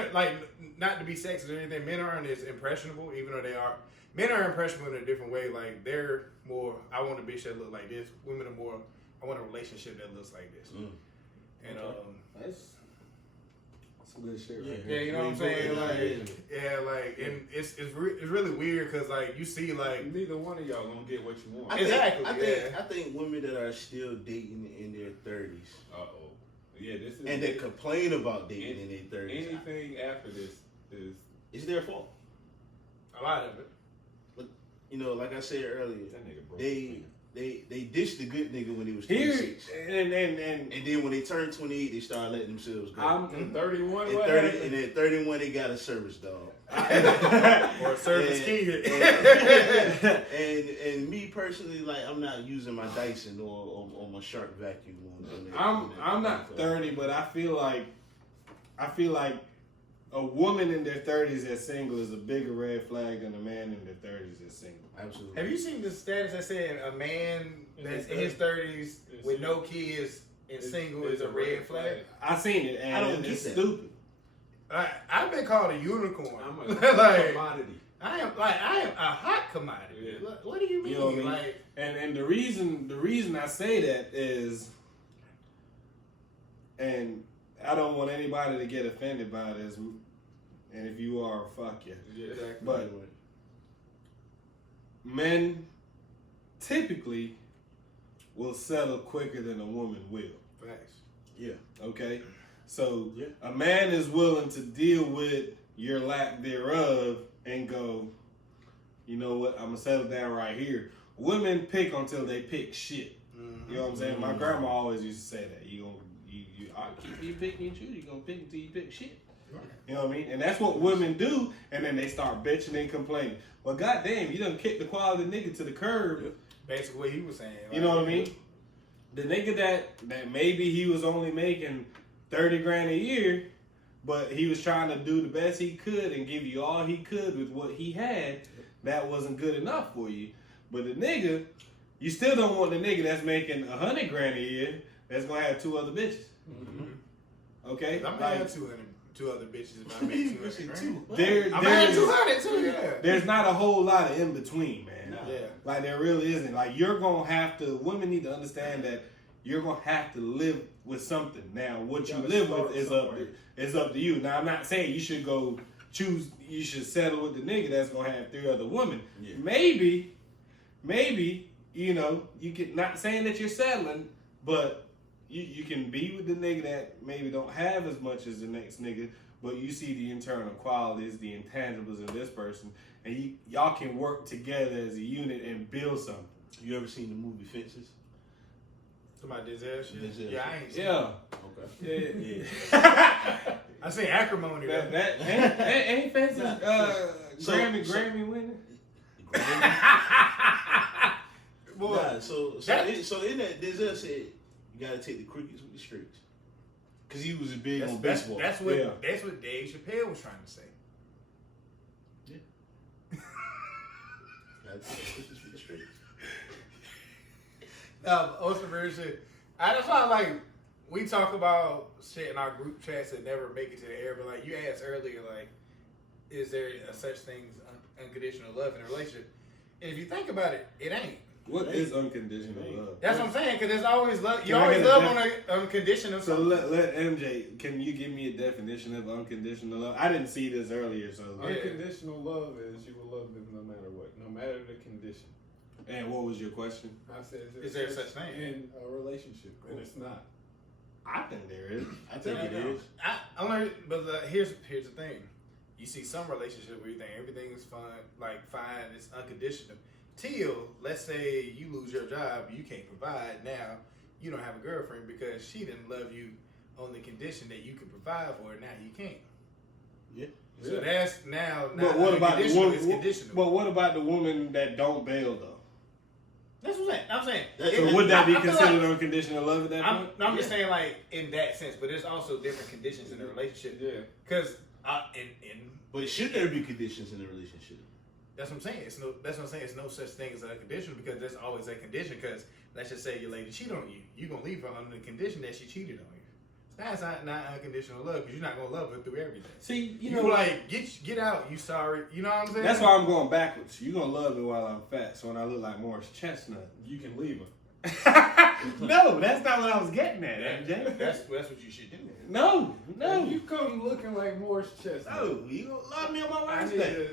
are like, not to be sexist or anything. Men aren't as impressionable, even though they are. Men are impressionable in a different way. Like they're more, I want a bitch that look like this. Women are more, I want a relationship that looks like this. And That's some good shit right yeah, here. you know what I'm saying? Like, yeah, like, and it's really weird because like you see like Neither one of y'all gonna get what you want. Exactly, I think women that are still dating in their 30s Uh-oh. Yeah, this is and they complain about dating in their 30s. anything after this is It's their fault. a lot of it. You know, like I said earlier, that nigga broke. they ditched the good nigga when he was Here 26. and And then when they turned 28, they started letting themselves go. I'm 31. At What 30, happened? and at 31, they got a service dog. Or a service kid. And me personally, like I'm not using my Dyson or my Shark vacuum. I'm not 30, but I feel like a woman in their 30s that's single is a bigger red flag than a man in their 30s that's single. Absolutely. Have you seen the status that said a man that's in his 30s Is with single. no kids and single is a red flag? I seen it and I don't it's get that. stupid. I've been called a unicorn. I'm a like commodity. I am a hot commodity. Yeah. What do you mean? You know what I mean? Like And the reason I say that is, and I don't want anybody to get offended by this, and if you are, fuck you. Yeah. But men typically will settle quicker than a woman will. facts. Yeah. Okay? So Yeah. a man is willing to deal with your lack thereof and go, you know what, I'm gonna settle down right here. Women pick until they pick shit. You know what I'm saying? My grandma always used to say that. I keep you picking and choose, you're gonna pick until you pick shit. You know what I mean? And that's what women do, and then they start bitching and complaining. Well, goddamn, you done kicked the quality nigga to the curb. Basically what he was saying. You know what I mean? The nigga that maybe he was only making 30 grand a year, but he was trying to do the best he could and give you all he could with what he had, that wasn't good enough for you. But the nigga, you still don't want the nigga that's making 100 grand a year that's gonna have 2 other bitches. Okay? I'm gonna have two other bitches if I make 200 grand. There, I'm gonna have there's, 200 too, yeah. there's not a whole lot of in between, man. Yeah. Like there really isn't. Like you're gonna have to. Women need to understand that you're gonna have to live with something. Now, what you gotta live start with is somewhere. up to you. Now, I'm not saying you should go choose. You should settle with the nigga that's gonna have 3 other women. Yeah. Maybe, you know, you can not saying that you're settling, but you can be with the nigga that maybe don't have as much as the next nigga, but you see the internal qualities, the intangibles of this person, and y'all can work together as a unit and build something. You ever seen the movie Fences? Somebody Denzel shit. Denzel Yeah, I shit. ain't seen Yeah. Okay. Yeah. Yeah. I seen acrimony though. that ain't Fences So- Grammy winner. Boy, Nah, so that- in that Denzel said you gotta take the crickets with the straights, cause he was big on that's baseball. what Dave Chappelle was trying to say. Gotta take the crickets with the straights. On some real shit. That's why, like, we talk about shit in our group chats that never make it to the air. But like you asked earlier, like, is there a such thing as unconditional love in a relationship? And if you think about it, it ain't. What is unconditional love? That's what I'm saying. Because there's always love. You Can I always get a love on a condition of So something. let MJ, can you give me a definition of unconditional love? I didn't see this earlier, so. Unconditional love is you will love them no matter what, no matter the condition. And what was your question? I said, Is there such thing? in a relationship? And it's not. I think there is. I think it No. is. But here's the thing. You see some relationships where you think everything is fun, like fine, it's unconditional. Till, let's say you lose your job, you can't provide. Now you don't have a girlfriend because she didn't love you on the condition that you could provide for her. Now you can't. Yeah. So that's now. But what about the conditional is woman? conditional. But what about the woman that don't bail though? That's what I'm saying. So would that be I feel considered like- unconditional love at that point? I'm just saying, like, in that sense, but there's also different conditions in the relationship. Yeah. Because in But should there be conditions in the relationship? that's what I'm saying. That's what I'm saying. It's no such thing as a condition because there's always a condition. Because let's just say your lady cheated on you, you're gonna leave her under the condition that she cheated on you. That's not unconditional love because you're not gonna love her through everything. See, You know, like get out. You sorry. You know what I'm saying? that's why I'm going backwards. You're gonna love me while I'm fat, so when I look like Morris Chestnut. You can leave her. No, that's not what I was getting at, MJ. That's what you should do. No. If you come looking like Morris Chestnut. No, you gonna love me on my I wife's need day. to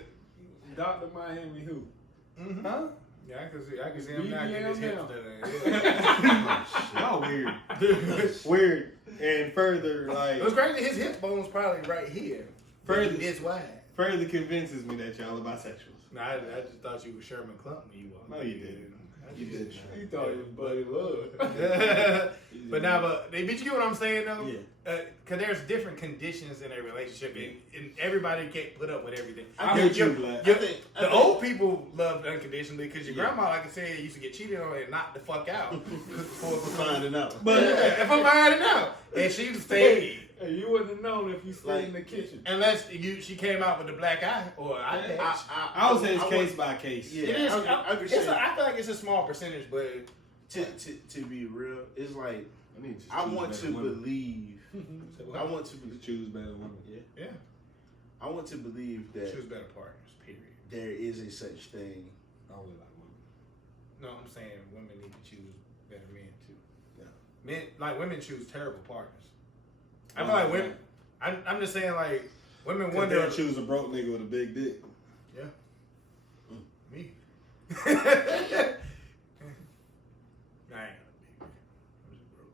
Dr. Miami who? Mm-hmm. Huh? Yeah, I can see him not getting his hips BBL done. Y'all weird. Weird. And further, like, It was crazy. His hip bone's probably right here. Further- This wide. further convinces me that y'all are bisexuals. No, I just thought you were Sherman Klump when you walked. No, you didn't. You did. He thought it was Buddy Love. But you get what I'm saying though? Yeah. Because there's different conditions in a relationship, and everybody can't put up with everything. I hate you, Black. The old people loved unconditionally because your Yeah. grandma, like I said, used to get cheated on and knocked the fuck out. For finding out. But if I'm finding out, and she stayed. Hey, you wouldn't have known if you stayed in the kitchen. Unless she came out with a black eye or eye patch. I would say it's I case by case. Yeah. It is. I could It's say- I feel like it's a small percentage, but to be real, it's like I need to I choose want better to women. believe. I want to To believe. choose better women. Yeah. yeah, I want to believe that choose better partners. Period. there is a such thing. I only like women. No, I'm saying women need to choose better men too. Yeah. Women choose terrible partners. I feel like women. I'm just saying like women wonder. They'll choose a broke nigga with a big dick. Yeah. Me. I ain't gonna be. I'm just broke.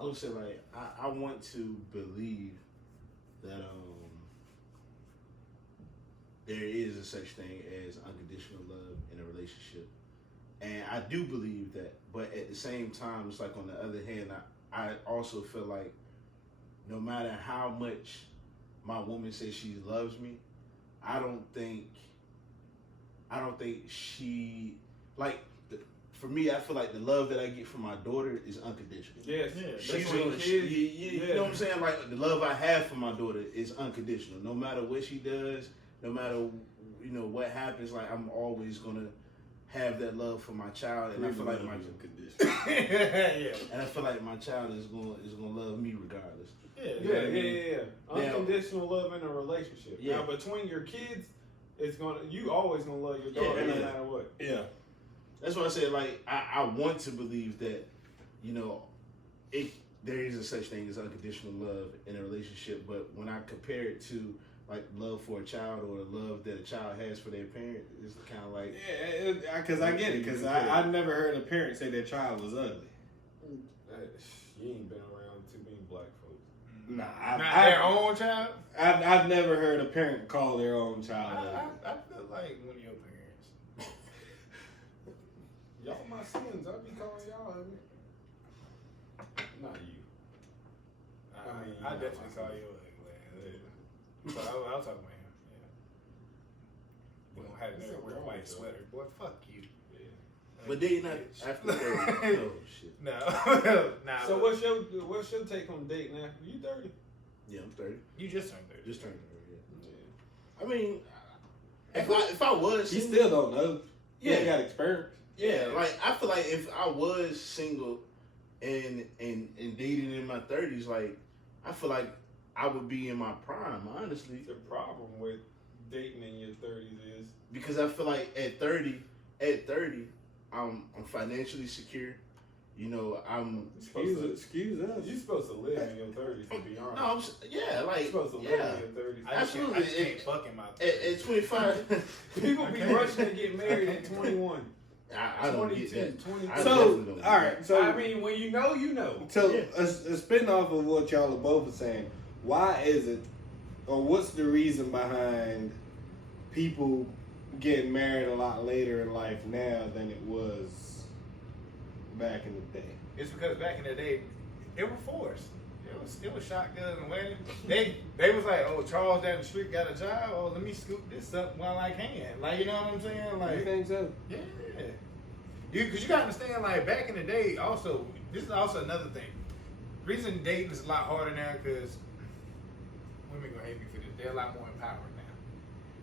I would say like I want to believe that there is a such thing as unconditional love in a relationship, and I do believe that. But at the same time, it's like on the other hand, I also feel like no matter how much my woman says she loves me, I don't think she like. For me, I feel like the love that I get from my daughter is unconditional. Yes. She's That's when gonna, kids- you know what I'm saying? Like the love I have for my daughter is unconditional. No matter what she does, no matter what happens, like I'm always gonna have that love for my child, and I feel like Yeah. and I feel like my child is gonna love me regardless. Yeah. Now- Unconditional love in a relationship. Yeah. Now between your kids, you always gonna love your daughter no Yeah. matter what. Yeah. That's why I said like I want to believe that there is a such thing as unconditional love in a relationship, but when I compare it to like love for a child or the love that a child has for their parent, it's kind of like Yeah, because I get it. Because I've never heard a parent say their child was ugly. You ain't been around too many black folks. Nah, Not their own child. I've never heard a parent call their own child ugly. I feel like one of your parents. Y'all my sins. I be calling y'all ugly. Not you. I definitely call you ugly. But I'll talk about him. Yeah. We gonna have to wear a white sweater, boy. Fuck you. But they not after that. Oh shit. No, nah. So but what's your take on dating after you 30? Yeah, I'm 30. you just turned 30. Just turned 30. Yeah. I mean, if I was He single, still don't know. He ain't Yeah. got experience. yeah, like I feel like if I was single and dating in my 30s, like I feel like I would be in my prime, honestly, The problem with dating in your 30s is because I feel like at 30, I'm financially secure. I'm Excuse us. you're supposed to live in your 30s, to be honest. no, You're like supposed to live yeah. in your 30s. I Absolutely. just can't fuck in my. At 25, People be rushing to get married at 21. I don't get 22, that. 23. I So, definitely don't get all right. So, I mean, when you know, you know. so Yeah. a spin off of what y'all are both saying. Why is it, or what's the reason behind people getting married a lot later in life now than it was back in the day? It's because back in the day, they were forced. It was shotgun and wedding. They was like, oh, Charles down the street got a job. Oh, let me scoop this up while I can. Like, you know what I'm saying? You Like, think so? yeah. Because you gotta understand, like, back in the day, also, this is also another thing. Reason dating is a lot harder now because women gonna hate me for this. They're a lot more empowered now.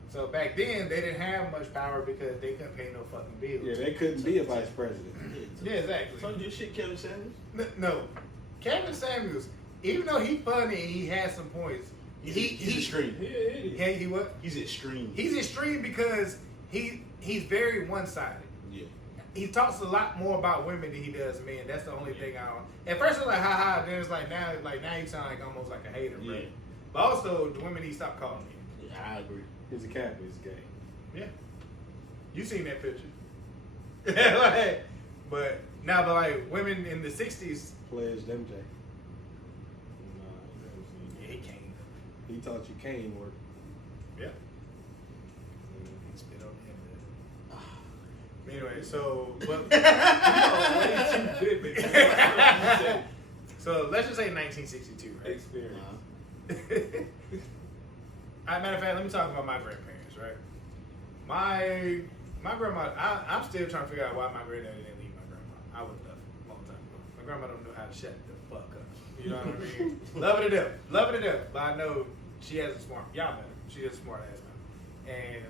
So back then, they didn't have much power because they couldn't pay no fucking bills. Yeah, they couldn't be a vice president. Yeah, exactly. Told you shit, Kevin Sanders. No, Kevin Samuels, even though he funny and he has some points, He's extreme. he what? He's extreme. He's extreme because he's very one-sided. Yeah. He talks a lot more about women than he does men. That's the only thing I don't. At first it's like ha, then it's like now you sound like almost like a hater, Yeah. right? But also the women he stopped calling me. Yeah, I agree. He's a cat, he's gay. Yeah. You seen that picture. Like, but now the like women in the 60s, Pledged MJ. yeah, he came. He taught you cane work. Yeah. He spit on him. Anyway, so but Way too vivid. so let's just say 1962, right? Experience. Matter of fact, let me talk about my grandparents, right? My grandma, I'm still trying to figure out why my granddaddy didn't leave my grandma. I would have left a long time ago. My grandma don't know how to shut the fuck up. You know what I mean? Love her to death. Love her to death. But I know she has a smart, y'all met her. She has a smart ass man.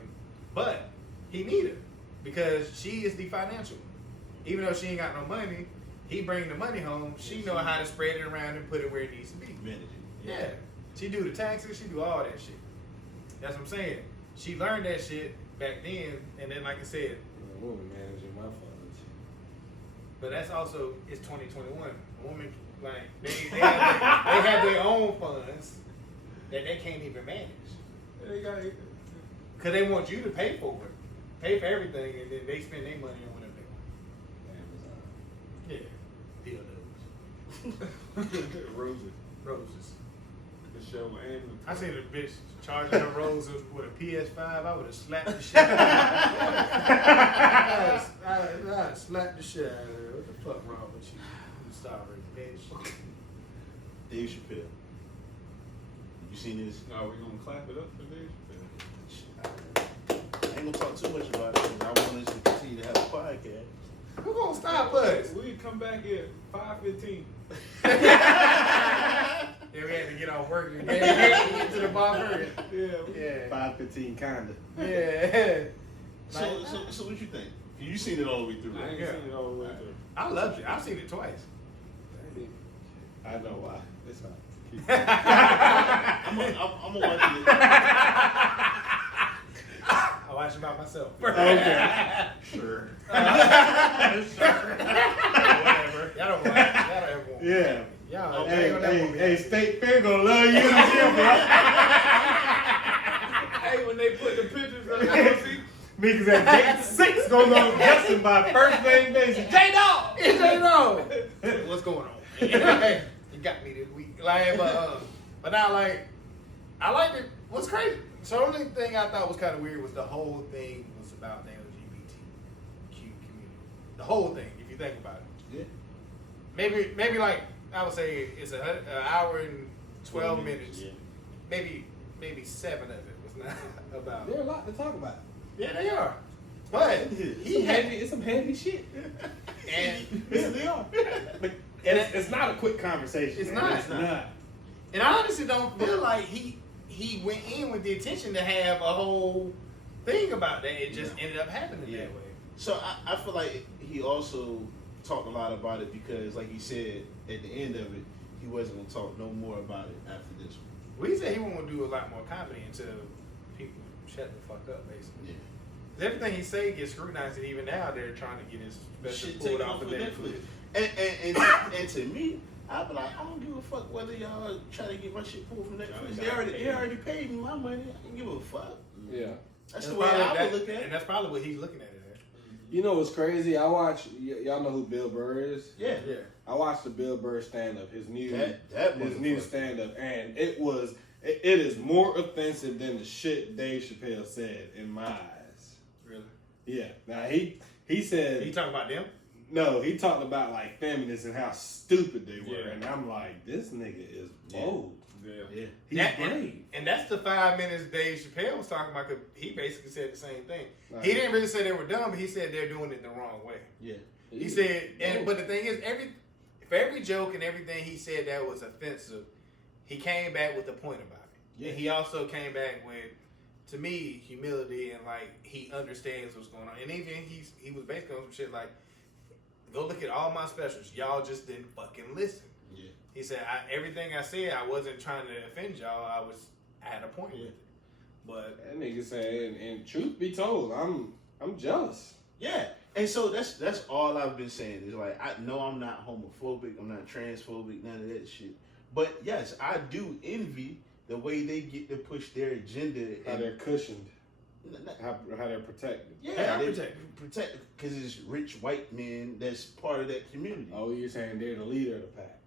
But he need her because she is the financial one. Even though she ain't got no money, he bring the money home. She know how to spread it around and put it where it needs to be. Manage it. Yeah. She do the taxes, she do all that shit. That's what I'm saying. She learned that shit back then, and then like I said, A woman managing my funds. but that's also, it's 2021. A woman, like, they have their own funds that they can't even manage. They got it. Because they want you to pay for it. Pay for everything, and then they spend their money on whatever they want. Yeah. Dildos. Roses. Roses. The show and the I seen a bitch charging her roses with a PS5. I would have slapped the shit out of her. I'd slap the shit out of her. What the fuck wrong with you? You starving bitch. Dave Chappelle. You seen this? No, we gonna clap it up for Dave Chappelle. I ain't gonna talk too much about it because I want us to continue to have a podcast. Who gonna stop us? We come back at 5:15. Yeah, we had to get off work and get to the barber. Yeah. Yeah. 5:15 kinda. Yeah. So what you think? You seen it all the way through, I right? ain't Yeah. seen it all the way through. I loved it. I've seen it twice. I know why. It's not. I'm gonna watch it. I watch it by myself. Okay. Sure. Whatever. Y'all don't watch. Y'all don't ever want. Yeah. Y'all Hey, ain't gonna never want me. hey, State Fair gonna love you in the gym, bro. Hey, when they put the pictures on the see, Because at gate 6 gonna go Justin by first name basis. J-Dog! It's J-Dog! What's going on? You got me this week. Like, but now, like, I liked it. What's crazy? So the only thing I thought was kind of weird was the whole thing was about the LGBTQ community. The whole thing, if you think about it. Yeah. Maybe like, I would say it's an hour and 12 minutes. Yeah. Maybe 7 of it was not about. There's a lot to talk about. Yeah, they are. But he had It's some heavy shit. and Yeah, they are. But it's not a quick conversation. It's man. not. It's not. And I honestly don't feel like he went in with the intention to have a whole thing about that. It just ended up happening Yeah. that way. So I feel like he also talked a lot about it because, like he said, at the end of it, he wasn't going to talk no more about it after this one. Well, he said he won't do a lot more comedy until people shut the fuck up, basically. Yeah. 'Cause everything he say gets scrutinized, and even now they're trying to get his special Shit pulled taken off off of of Netflix. Netflix. And to me, I'd be like, I don't give a fuck whether y'all try to get my shit pulled from Netflix. They already paid me my money. I don't give a fuck. Yeah. That's the way I would look at And it. that's probably what he's looking at it as. You know what's crazy? I watch. Y'all know who Bill Burr is? Yeah. Yeah. I watched the Bill Burr stand up. His new That his new motherfucker. stand up, and it is more offensive than the shit Dave Chappelle said in my eyes. Really? Yeah. Now he said He talking about them? No, he talked about like feminists and how stupid they were, Yeah. and I'm like, this nigga is bold. Yeah. He's That- brave. And that's the 5 minutes Dave Chappelle was talking about. 'Cause he basically said the same thing. Right. He didn't really say they were dumb, but he said they're doing it the wrong way. Yeah. He said, but the thing is, for every joke and everything he said that was offensive, he came back with a point about it. Yeah. And he also came back with, to me, humility and like he understands what's going on. And even he was basically on some shit like, go look at all my specials. Y'all just didn't fucking listen. Yeah. He said, everything I said, I wasn't trying to offend y'all. I had a point with it. But That nigga said, and truth be told, I'm jealous. Yeah. And so that's all I've been saying is like, I know I'm not homophobic, I'm not transphobic, none of that shit. But yes, I do envy the way they get to push their agenda. How and they're cushioned, n- n- how they're protected. yeah, They they are protect because it's rich white men that's part of that community. Oh, you're saying they're the leader of the pack.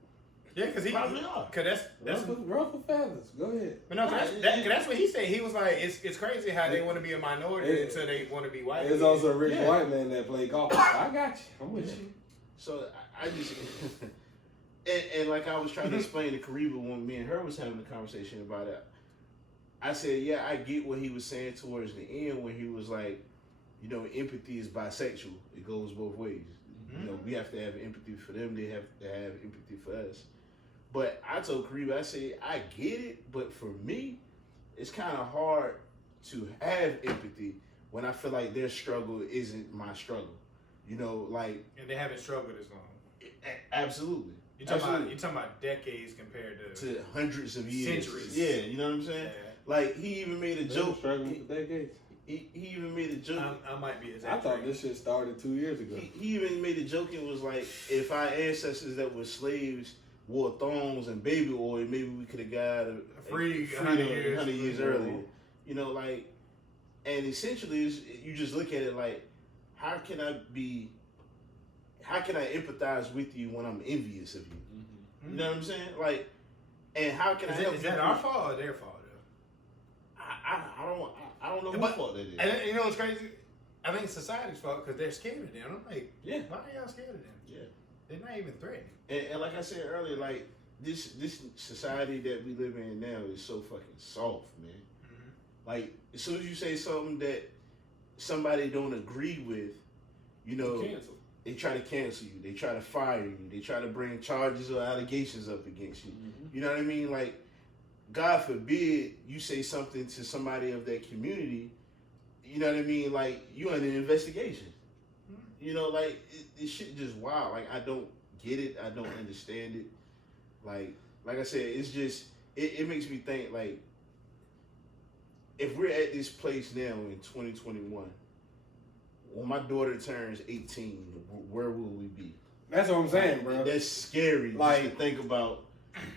yeah, because he Probably are. Cause that's Ruffle feathers. Go ahead. but no, 'cause that's what he said. He was like, it's crazy how they want to be a minority until they want to be white. There's also a rich Yeah. white man that play golf. I got you. I'm with you. So I just and like I was trying to explain to Kariba when me and her was having a conversation about it. I said, yeah, I get what he was saying towards the end when he was like, you know, empathy is bisexual. It goes both ways. You know, we have to have empathy for them. They have to have empathy for us. But I told Kariba, I said, I get it, but for me, it's kind of hard to have empathy when I feel like their struggle isn't my struggle. You know, like And they haven't struggled as long. absolutely. You're talking Absolutely. about decades compared to To hundreds of years. Centuries. Yeah, you know what I'm saying? Yeah. Like he even made a They're joke. struggling for decades. He even made a joke. I might be I exaggerating. thought this shit started 2 years ago. He even made a joke and was like, if our ancestors that were slaves wore thongs and baby oil, maybe we could have got a Free freedom 100 years earlier. You know, like, and essentially, you just look at it like, how can I empathize with you when I'm envious of you? You know what I'm saying? Like, and how can I help Is you? that our fault or their fault though? I don't know whose But- fault that is. And you know what's crazy? I think it's society's fault because they're scared of them. I'm like, Yeah. why are y'all scared of them? Yeah. They're not even threatening. And like I said earlier, like this society that we live in now is so fucking soft, man. Like as soon as you say something that somebody don't agree with, you know, Cancel. they try to cancel you. They try to fire you. They try to bring charges or allegations up against you. You know what I mean? Like, God forbid you say something to somebody of that community. You know what I mean? Like you under investigation. You know, like this shit just wild. Like I don't get it. I don't understand it. Like I said, it's just it makes me think like if we're at this place now in 2021, when my daughter turns 18, where will we be? That's what I'm saying, bro. That's scary. Like- just to think about.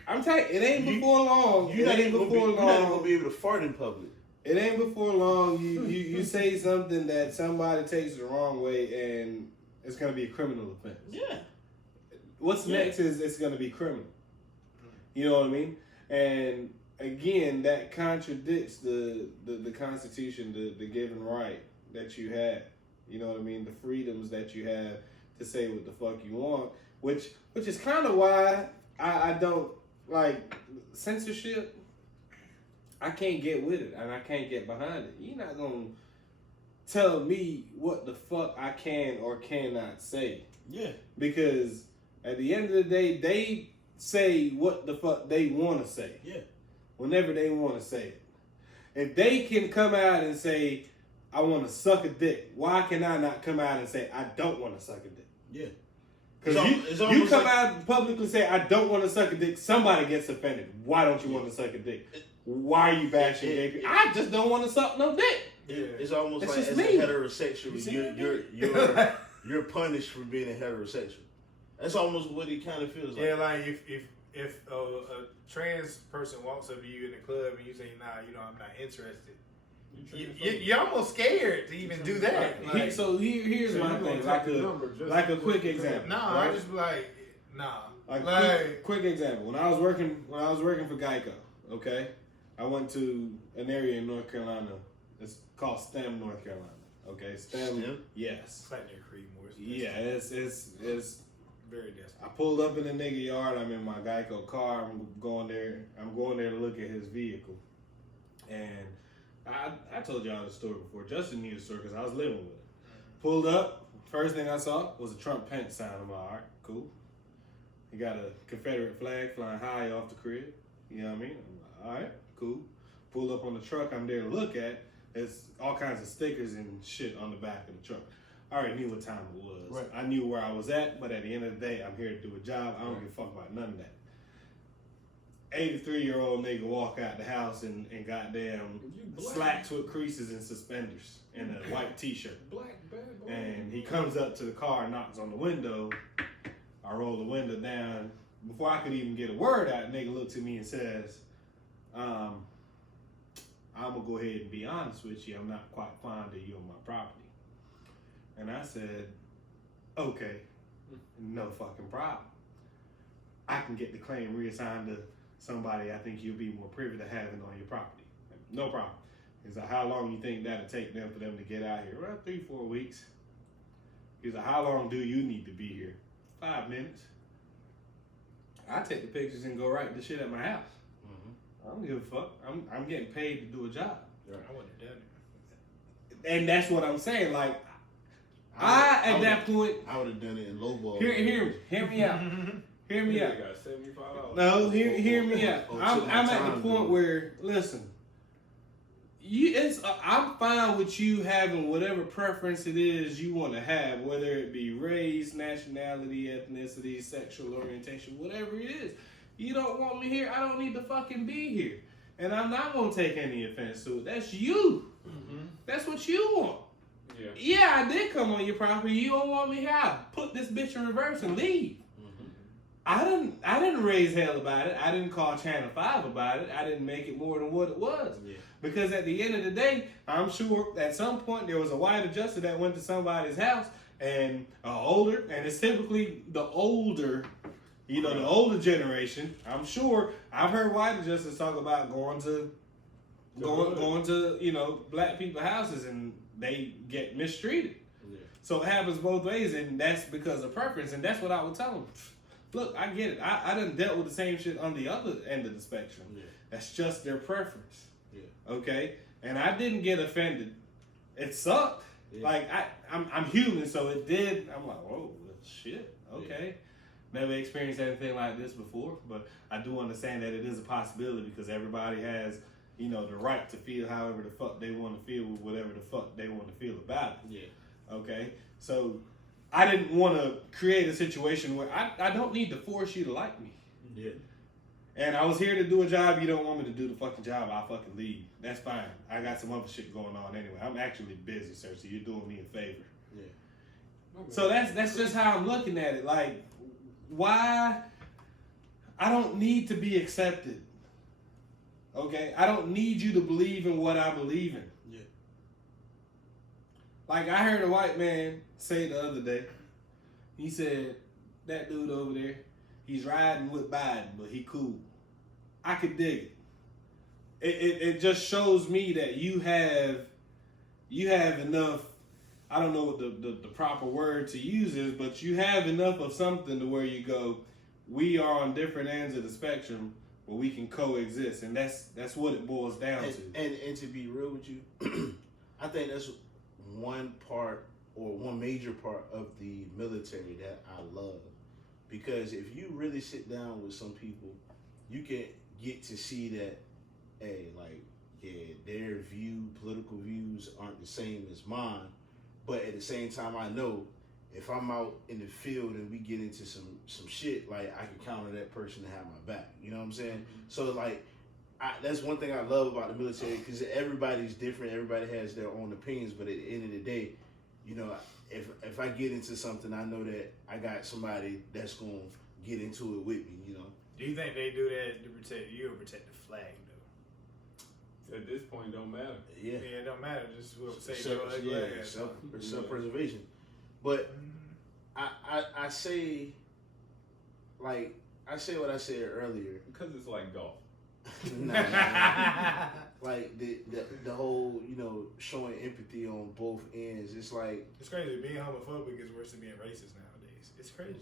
I'm telling you, it ain't You- before long. You're not even before gonna be able to fart in public. It ain't before long. You say something that somebody takes the wrong way, and it's gonna be a criminal offense. Yeah. What's Yeah. next is it's gonna be criminal. You know what I mean? And again, that contradicts the Constitution, the given right that you have. You know what I mean? The freedoms that you have to say what the fuck you want, which is kind of why I don't like censorship. I can't get with it, and I can't get behind it. You're not gonna tell me what the fuck I can or cannot say, Yeah. because at the end of the day, they say what the fuck they want to say. Yeah. Whenever they want to say it. If they can come out and say, I want to suck a dick, why can I not come out and say, I don't want to suck a dick? Yeah. Because It's you almost come like- out and publicly say, I don't want to suck a dick, somebody gets offended. Why don't you want to suck a dick? Why are you bashing gay people? I just don't want to suck no dick. It's almost It's like just as me. a heterosexual, You see you're punished for being a heterosexual. That's almost what it kind of feels like. Yeah, like if a trans person walks up to you in the club and you say, nah, you know, I'm not interested. You're almost scared to even do that. Like, Here's my thing, like a quick example. nah, right? I just be like, nah. Like quick example. When I was working for Geico, okay, I went to an area in North Carolina. It's called STEM, North Carolina. Okay, stem. Stem? Yes. It's like near Creedmoor. Yeah, it's. Very desperate. I pulled up in the nigga yard. I'm in my Geico car. I'm going there to look at his vehicle, and I told y'all the story before. Justin knew the story because I was living with him. Pulled up. First thing I saw was a Trump Pence sign. I'm like, all right, cool. He got a Confederate flag flying high off the crib. You know what I mean? I'm like, all right, cool. Pull up on the truck I'm there to look at. There's all kinds of stickers and shit on the back of the truck. I already knew what time it was. Right. I knew where I was at, but at the end of the day, I'm here to do a job. I don't give a fuck about none of that. 83-year-old nigga walk out the house in goddamn slacks with creases and suspenders and a white t-shirt. Black bad boy. And he comes up to the car, knocks on the window. I roll the window down. Before I could even get a word out, nigga looks at me and says, I'm gonna go ahead and be honest with you. I'm not quite fond of you on my property. And I said, okay, no fucking problem. I can get the claim reassigned to somebody I think you'll be more privy to having on your property. No problem. He's like, how long you think that'll take them for them to get out here? Well, 3-4 weeks. He's like, how long do you need to be here? 5 minutes. I take the pictures and go write the shit at my house. I don't give a fuck. I'm getting paid to do a job. I wouldn't have done it. And that's what I'm saying. Like, at that point, I would have done it in low ball. hear me out. Hear me out. I got $75. No, hear me out. I'm at the point where, listen, I'm fine with you having whatever preference it is you want to have, whether it be race, nationality, ethnicity, sexual orientation, whatever it is. You don't want me here, I don't need to fucking be here. And I'm not going to take any offense to it. That's you. That's what you want. Yeah, I did come on your property. You don't want me here. I put this bitch in reverse and leave. I didn't raise hell about it. I didn't call Channel 5 about it. I didn't make it more than what it was. Yeah. Because at the end of the day, I'm sure at some point there was a white adjuster that went to somebody's house and older, and it's typically the older, the older generation. I'm sure I've heard white adjusters talk about going to black people's houses and they get mistreated. Yeah. So it happens both ways, and that's because of preference, and that's what I would tell them. Look, I get it. I done dealt with the same shit on the other end of the spectrum. Yeah. That's just their preference. Yeah. Okay? And I didn't get offended. It sucked. Yeah. Like, I'm human, so it did. I'm like, whoa, shit. Okay. Yeah. Never experienced anything like this before, but I do understand that it is a possibility because everybody has, the right to feel however the fuck they want to feel with whatever the fuck they want to feel about it. Yeah. Okay? So I didn't want to create a situation where I don't need to force you to like me. Yeah. And I was here to do a job. You don't want me to do the fucking job, I'll fucking leave. That's fine. I got some other shit going on anyway. I'm actually busy, sir, so you're doing me a favor. Yeah. Okay. So that's just how I'm looking at it. Like, why? I don't need to be accepted. Okay? I don't need you to believe in what I believe in. Yeah. Like, I heard a white man say the other day, he said, that dude over there, he's riding with Biden, but he cool. I could dig it. It just shows me that you have enough, I don't know what the proper word to use is, but you have enough of something to where you go, we are on different ends of the spectrum, but we can coexist, and that's what it boils down to. And to be real with you, I think that's one part or one major part of the military that I love. Because if you really sit down with some people, you can get to see that, hey, like, yeah, their political views aren't the same as mine. But at the same time, I know if I'm out in the field and we get into some shit, like, I can count on that person to have my back. You know what I'm saying? Mm-hmm. So, like, that's one thing I love about the military, because everybody's different. Everybody has their own opinions. But at the end of the day, if I get into something, I know that I got somebody that's going to get into it with me, Do you think they do that to protect you or protect the flag, though? At this point, it don't matter. Yeah. Yeah, it don't matter. Just say self-preservation. But I say what I said earlier. Because it's like golf. Nah. Like the whole, showing empathy on both ends. It's like, It's crazy. Being homophobic is worse than being racist nowadays. It's crazy.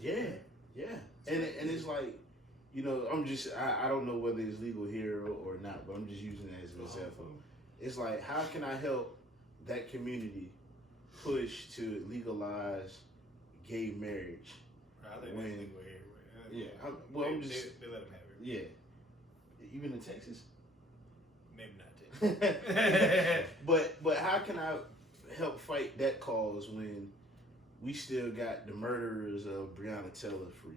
yeah. And it's like, I don't know whether it's legal here or not, but I'm just using it as an example. It's like, how can I help that community push to legalize gay marriage? I think When- that's legal everywhere. Yeah. I'm just, They let them have it. yeah. Even in Texas? Maybe not Texas. But how can I help fight that cause when we still got the murderers of Breonna Taylor free?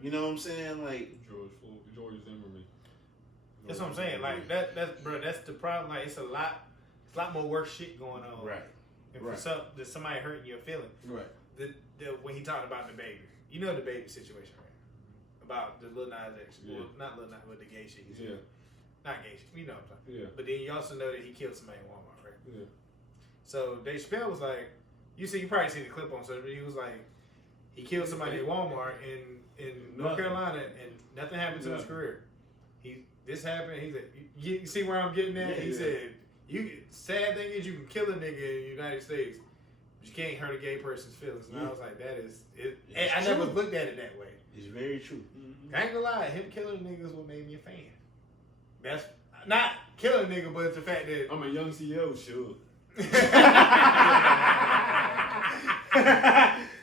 You know what I'm saying? Like, George Zimmerman. That's what I'm saying. Like that's the problem. Like it's a lot more worse shit going on. right. And Right. for somebody hurting your feelings. Right. When he talked about the baby, the baby situation, right? About the Lil Nas X, Yeah. well, not Lil Nas, but the gay shit. Yeah. Not gay shit. You know what I'm talking. Yeah. But then you also know that he killed somebody in Walmart, right? Yeah. So Dave Chappelle was like, you probably seen the clip on social, but he was like, he killed somebody in Walmart in North Carolina, and nothing happened to his career. This happened. He said, you see where I'm getting at? Yeah, He yeah. said, sad thing is you can kill a nigga in the United States, but you can't hurt a gay person's feelings. And I was like, that is it. It's I never true. looked at it that way. It's very true. I ain't gonna lie, him killing a nigga is what made me a fan. That's not killing a nigga, but it's the fact that I'm a young CEO, sure.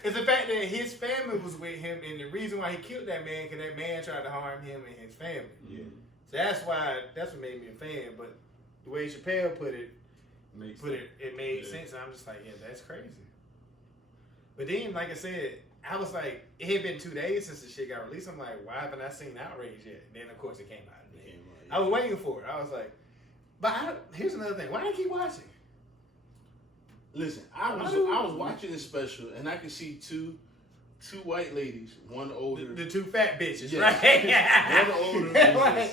it's the fact that his family was with him, and the reason why he killed that man, because that man tried to harm him and his family. Yeah. So that's what made me a fan. But the way Chappelle put it made sense. And I'm just like, yeah, that's crazy. But then, like I said, I was like, it had been 2 days since the shit got released. I'm like, why haven't I seen Outrage yet? And then, of course, it came out. I was waiting for it. I was like, but here's another thing. Why do I keep watching? Listen, I was watching this special, and I could see two white ladies, one older, The two fat bitches, Yes. right? one older, Like,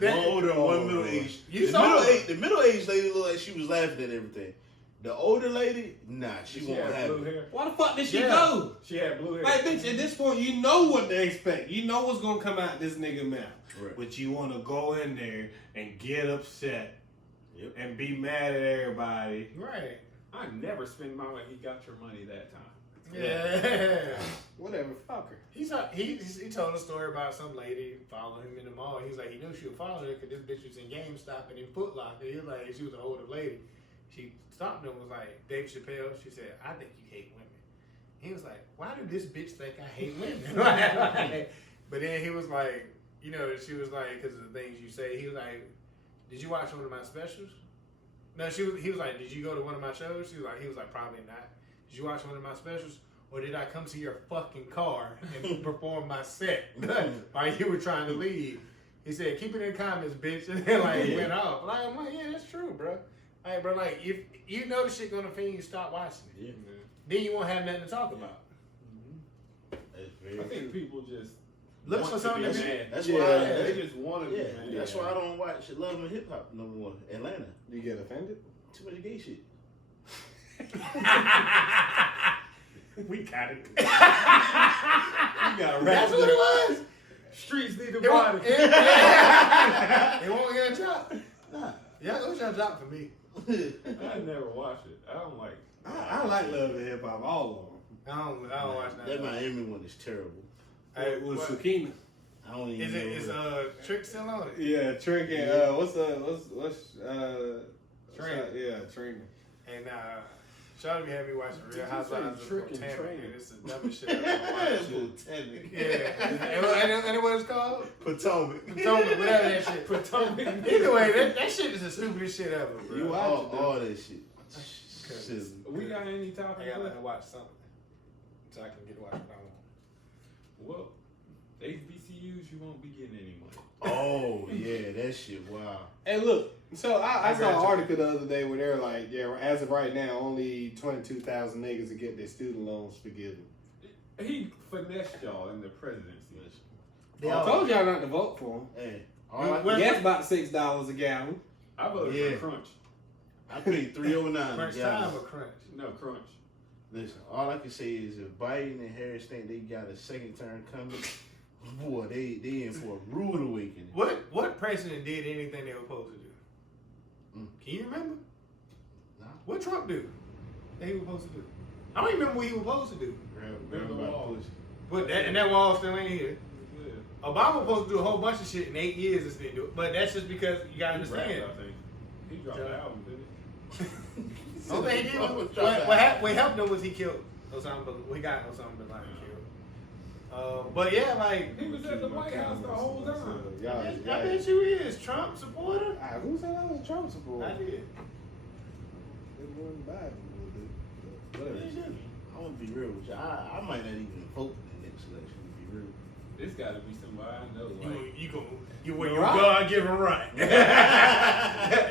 one older, and one middle aged. You saw it. The middle aged lady looked like she was laughing at everything. The older lady, nah, she won't had have blue it. hair. Why the fuck did she Yeah. go? She had blue hair. Like, bitch, at this point, you know what to expect. You know what's gonna come out this nigga mouth. Right. But you wanna go in there and get upset Yep. and be mad at everybody. Right. I never spent my money. He got your money that time. Yeah. Whatever, fuck her. He told a story about some lady following him in the mall. He was like, he knew she was following her because this bitch was in GameStop and in Foot Locker. He was like, she was an older lady. She stopped him and was like, Dave Chappelle, she said, I think you hate women. He was like, why did this bitch think I hate women? But then he was like, she was like, because of the things you say, he was like, did you watch one of my specials? No, he was like, did you go to one of my shows? He was like, probably not. Did you watch one of my specials? Or did I come to your fucking car and perform my set while you were trying to leave? He said, keep it in comments, bitch. And then went off. Like, I'm like, yeah, that's true, bro. Like, bro, like, if you know the shit gonna offend you, stop watching it. Yeah. Then you won't have nothing to talk about. That's very I think people just Look want for to something be to be- mad. That's Yeah, why they just want to be Yeah, mad. that's why I don't watch Love and Hip Hop no more. Atlanta, You get offended? too much gay shit. We got it. You got That's what it was. Streets need to It body. won't, it won't get a drop. Nah. Yeah, it was a drop for me. I never watch it. I don't like. I like Love and Hip Hop, all I don't watch that. That Miami one is terrible. of them. It was what- Sakina. I don't even Is know. Trick still on it? Yeah, Trick and Yeah. what's Trina. Yeah, Trina. And Shawty had me watching Real Did you Housewives say of Trick and Potomac, Train? and it's the dumbest shit I've ever watched. Potomac. Yeah, and what it's called? Potomac. Potomac, whatever that shit. Potomac. Either way, that shit is the stupidest shit ever, bro. You watch it, though. all that shit. Shit. We got any I topics gotta let left? her watch something so I can get to watch what I want. Well, HBCUs, you won't be getting any money. Oh yeah, that shit. Wow. Hey, look. So I saw an graduated. article the other day where they're like, yeah, as of right now, only 22,000 niggas to get their student loans forgiven. He finessed y'all in the presidency. I told y'all not to vote for him. Hey, Well, Gas about $6 a gallon. I voted Yeah. for Crunch. I paid $3.09. Crunch a gallon. time or crunch? No, Crunch. Listen, all I can say is if Biden and Harris think they got a second term coming, boy, they in for a rude awakening. What president did anything they were supposed to do. Can you remember? No. What Trump do? That he was supposed to do? I don't even remember what he was supposed to do. Grab the by wall. pussy. But that wall still ain't here. Yeah. Obama was supposed to do a whole bunch of shit in 8 years and still do it. But that's just because you gotta He rapped, understand. I think. He dropped the album, didn't Only thing he did was, what helped him was he killed Osama bin Laden. He got Osama bin Laden killed. But yeah, like, he? He was at the White House the whole time. I bet you is. Trump supporter? Who said I was a Trump supporter? I did. It wasn't Biden. Whatever. I want to be real with you. I might not even vote in the next election, to be real. This got to be somebody I know. Like, You win your Right. God-given right.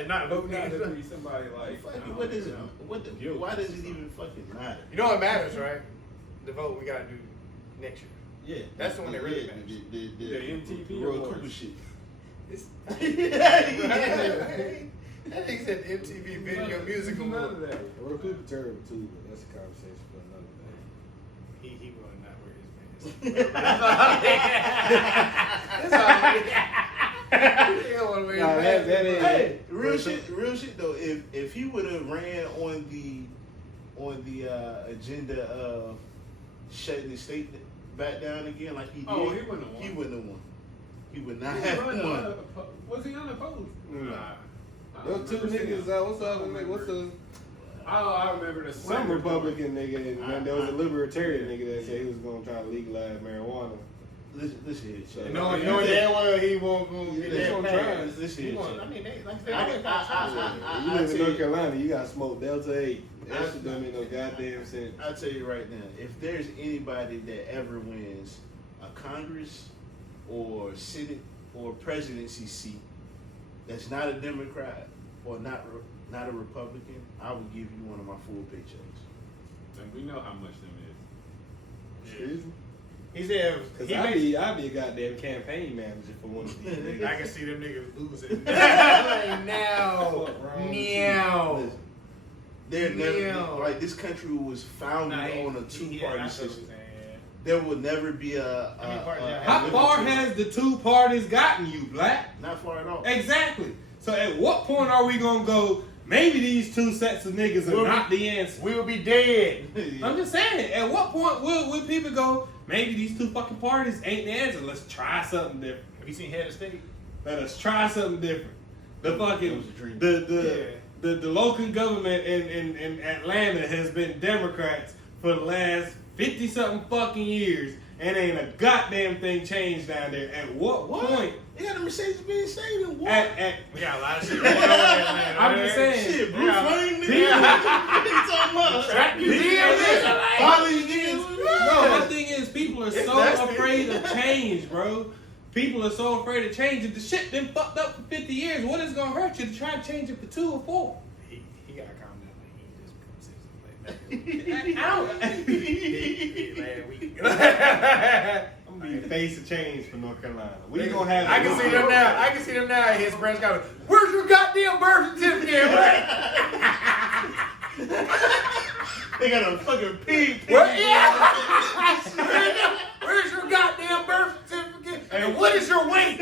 Not it voting. got to be somebody like. Fucking, what is it? Why does it even fucking matter? You know what matters, right? The vote we gotta do next year. Yeah, That's the one that really matters. The MTV Roy Awards. Cooper shit. That nigga said the MTV Video Music None of Award. that. Roy Cooper terrible too, but that's a conversation for another day. He will not wear his pants. That's all. He don't want to wear his Nah, pants. that is. Hey, real shit though. If he would have ran on the agenda of shutting the state back down again like he did, Oh, he wouldn't have won. He wouldn't have won. He would not He have was won. Was he unopposed? Nah. Those two niggas, what's the other nigga? What's the I remember the some Republican nigga, and then there was a libertarian nigga that said he was gonna try to legalize marijuana. Listen here, Chad. And knowing damn well he won't go Yeah, get that's that what I'm pass. trying. Listen He here, won't- Chad. I mean, they, like I I- said, You live in tell North you- Carolina, you got smoked Delta 8. That shit don't make no goddamn sense. I'll tell you right now, if there's anybody that ever wins a Congress or Senate or presidency seat that's not a Democrat or not a Republican, I will give you one of my full paychecks. And we know how much them is. Excuse me? He said, Cause he I'd makes, be a goddamn campaign manager for one of these niggas. I can see them niggas losing. Like, now. Listen, they're never Yeah. like this country was founded Nah, on a yeah, two-party I see what system. you're saying. There will never be a How many parties y'all have? How far limited- has the two parties gotten you, Black? not far at all. Exactly. So at what point are we gonna go, maybe these two sets of niggas are not the answer? We will be dead. I'm just saying, at what point will people go, maybe these two fucking parties ain't the answer, let's try something different. Have you seen Head of State? Let us try something different. The It fucking was a dream. the local government in Atlanta has been Democrats for the last 50 something fucking years, and ain't a goddamn thing changed down there. At what point? They got a Mercedes-Benz Stadium. What? At We got a lot of shit going on in Atlanta. I'm just saying. Shit, Blue Yeah. Flame, nigga. What you talking about? Track museum, College niggas. No, my thing is people are It's so nasty. afraid of change, bro. People are so afraid of change. If the shit been fucked up for 50 years, what is gonna hurt you to try to change it for 2 or 4? He gotta calm down. Like, he just become citizen. I'm gonna be the face of change for North Carolina. We gonna have. I can see them now. I can see them now. His friends got, where's your goddamn birth certificate? They got a fucking pig. Where, yeah. Where's your goddamn birth certificate? And what is your weight?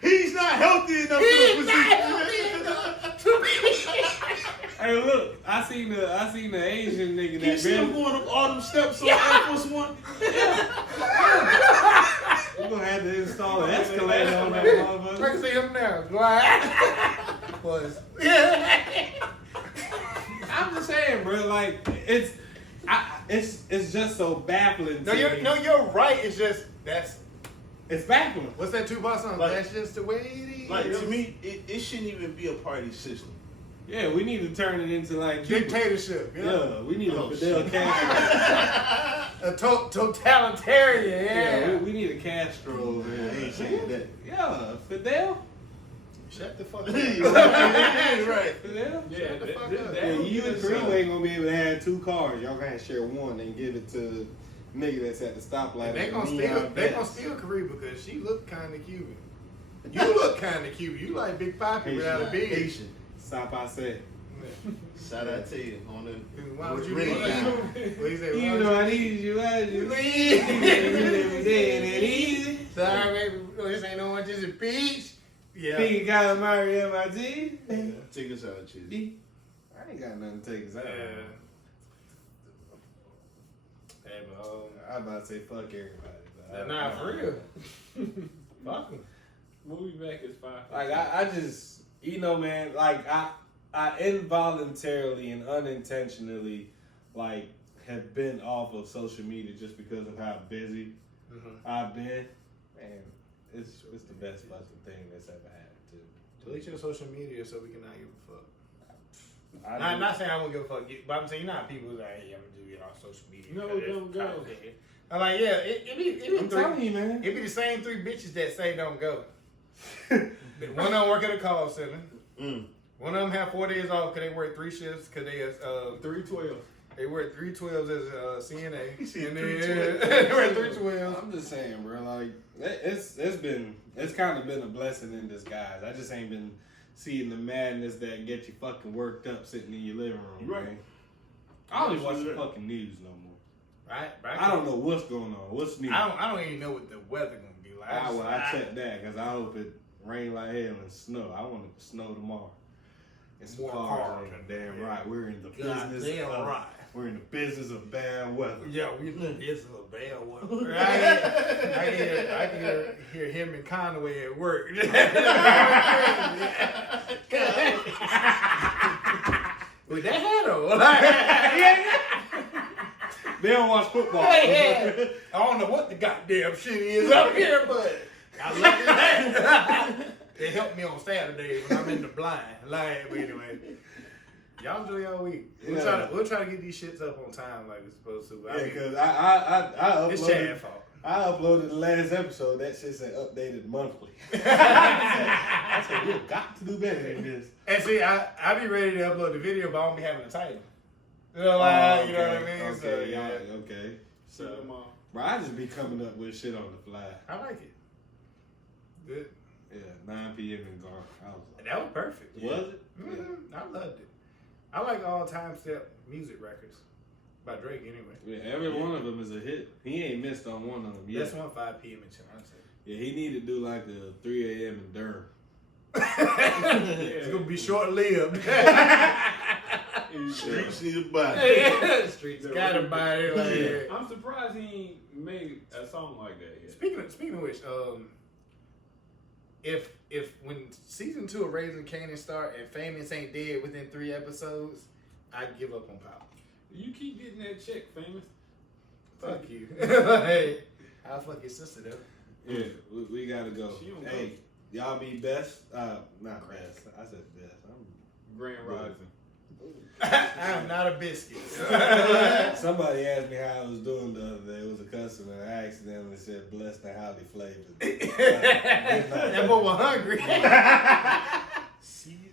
He's not healthy enough He's for the not position. healthy enough to be. Hey, look! I seen the Asian nigga Can you that see him been. going up all them steps on Air Force One? We gonna have to install an escalator on that motherfucker. I can see him now. Go ahead. Was. I'm just saying, bro. Like it's just so baffling. No, to you're me. no, you're right. It's just that's It's baffling. what's that Tupac song? Like- That's just the way it is. Like to me, it shouldn't even be a party system. Yeah, we need to turn it into like Cuba. Dictatorship. Yeah, we need Oh, a Fidel shit. Castro. A totalitarian. Yeah, Yeah. we need a Castro over I here. ain't saying that. Yeah, Fidel. Shut the fuck up. Right. Fidel. Yeah, Shut the fuck up. Yeah, you and Kareem ain't gonna be able to have 2 cars. Y'all gonna share one and give it to the nigga that's at the stoplight. They with gonna the steal. neon They gonna vest. steal Kareem because she look kind of Cuban. You look kind of Cuban. You like Big Papi without a beard. Haitian. Stop, I said. Shout out to you on the. Why would you Ring leave? down. What he say? You know I need you, I need you. Leave. Every day and it easy. Sorry, baby. No, this ain't no Peach. Yeah. Think you gotta marry MIT? Take us out, Chiz. I ain't got nothing to take us out. Hey, but, I about to say fuck everybody. But nah, for real. Fuck 'em. Movie back is 5. Like I just, you know, man. Like I involuntarily and unintentionally, like, have been off of social media just because of how busy I've been. Man, it's the best fucking thing that's ever happened to. Delete your social media so we can not give a fuck. I I'm not saying I won't give a fuck, but I'm saying you know how people who's like, hey, I'm gonna do it on social media. No, because don't it's go. complicated. I'm like, yeah, it be I'm telling you, man. It be the same 3 bitches that say don't go. But one of them work at a call center. One of them have 4 days off because they work 3 shifts because they 312. they work 312s as CNA. He said And 312. they work 312s. I'm just saying, bro. Like it's kind of been a blessing in disguise. I just ain't been seeing the madness that get you fucking worked up sitting in your living room, Right. man. I don't even watch the fucking news no more. Right? I don't know what's going on. What's new? I don't even know what the weather gonna be like. I checked that because I hope it rain like hell and snow. I want it to snow tomorrow. And some More cars. cars. Ain't damn right. We're in the God business. damn of, right. We're in the business of bad weather. Yeah, this is a bad one. I can hear him and Conway at work. With that hat on. They don't watch football. I don't know what the goddamn shit is up here, but I love that. They help me on Saturday when I'm in the blind. Like, but anyway. Y'all enjoy y'all week. We'll try to get these shits up on time like we're supposed to. Yeah, because I it's uploaded. Chad's fault. I uploaded the last episode. That shit said updated monthly. I said we've got to do better than this. And see, I be ready to upload the video, but I don't be having a title. You know, Oh, you know what I okay, mean? Okay, So, yeah. okay. So, Bro, I just be coming up with shit on the fly. I like it. Good. Yeah, 9 p.m. and gone. I was like, That was perfect. was it? I loved it. I like all time step music records by Drake anyway. Yeah, every one of them is a hit. He ain't missed on one of them yet. That's one 5 p.m. in Toronto. Yeah, he need to do like a 3 a.m. in Durham. It's gonna be short lived. Streets need a body. Streets got a body like that. I'm surprised he ain't made a song like that yet. Speaking of which, if when season 2 of Raising Kanan start and Famous ain't dead within 3 episodes, I'd give up on Pop. You keep getting that check, Famous. Fuck you. Hey, I'll fuck your sister though. Yeah, we gotta go. She don't Hey, y'all be best. Not best. I said best. Grand Rising. I am not a biscuit. Somebody asked me how I was doing the other day. It was a customer, and I accidentally said blessed and highly flavored. That boy was hungry. Season.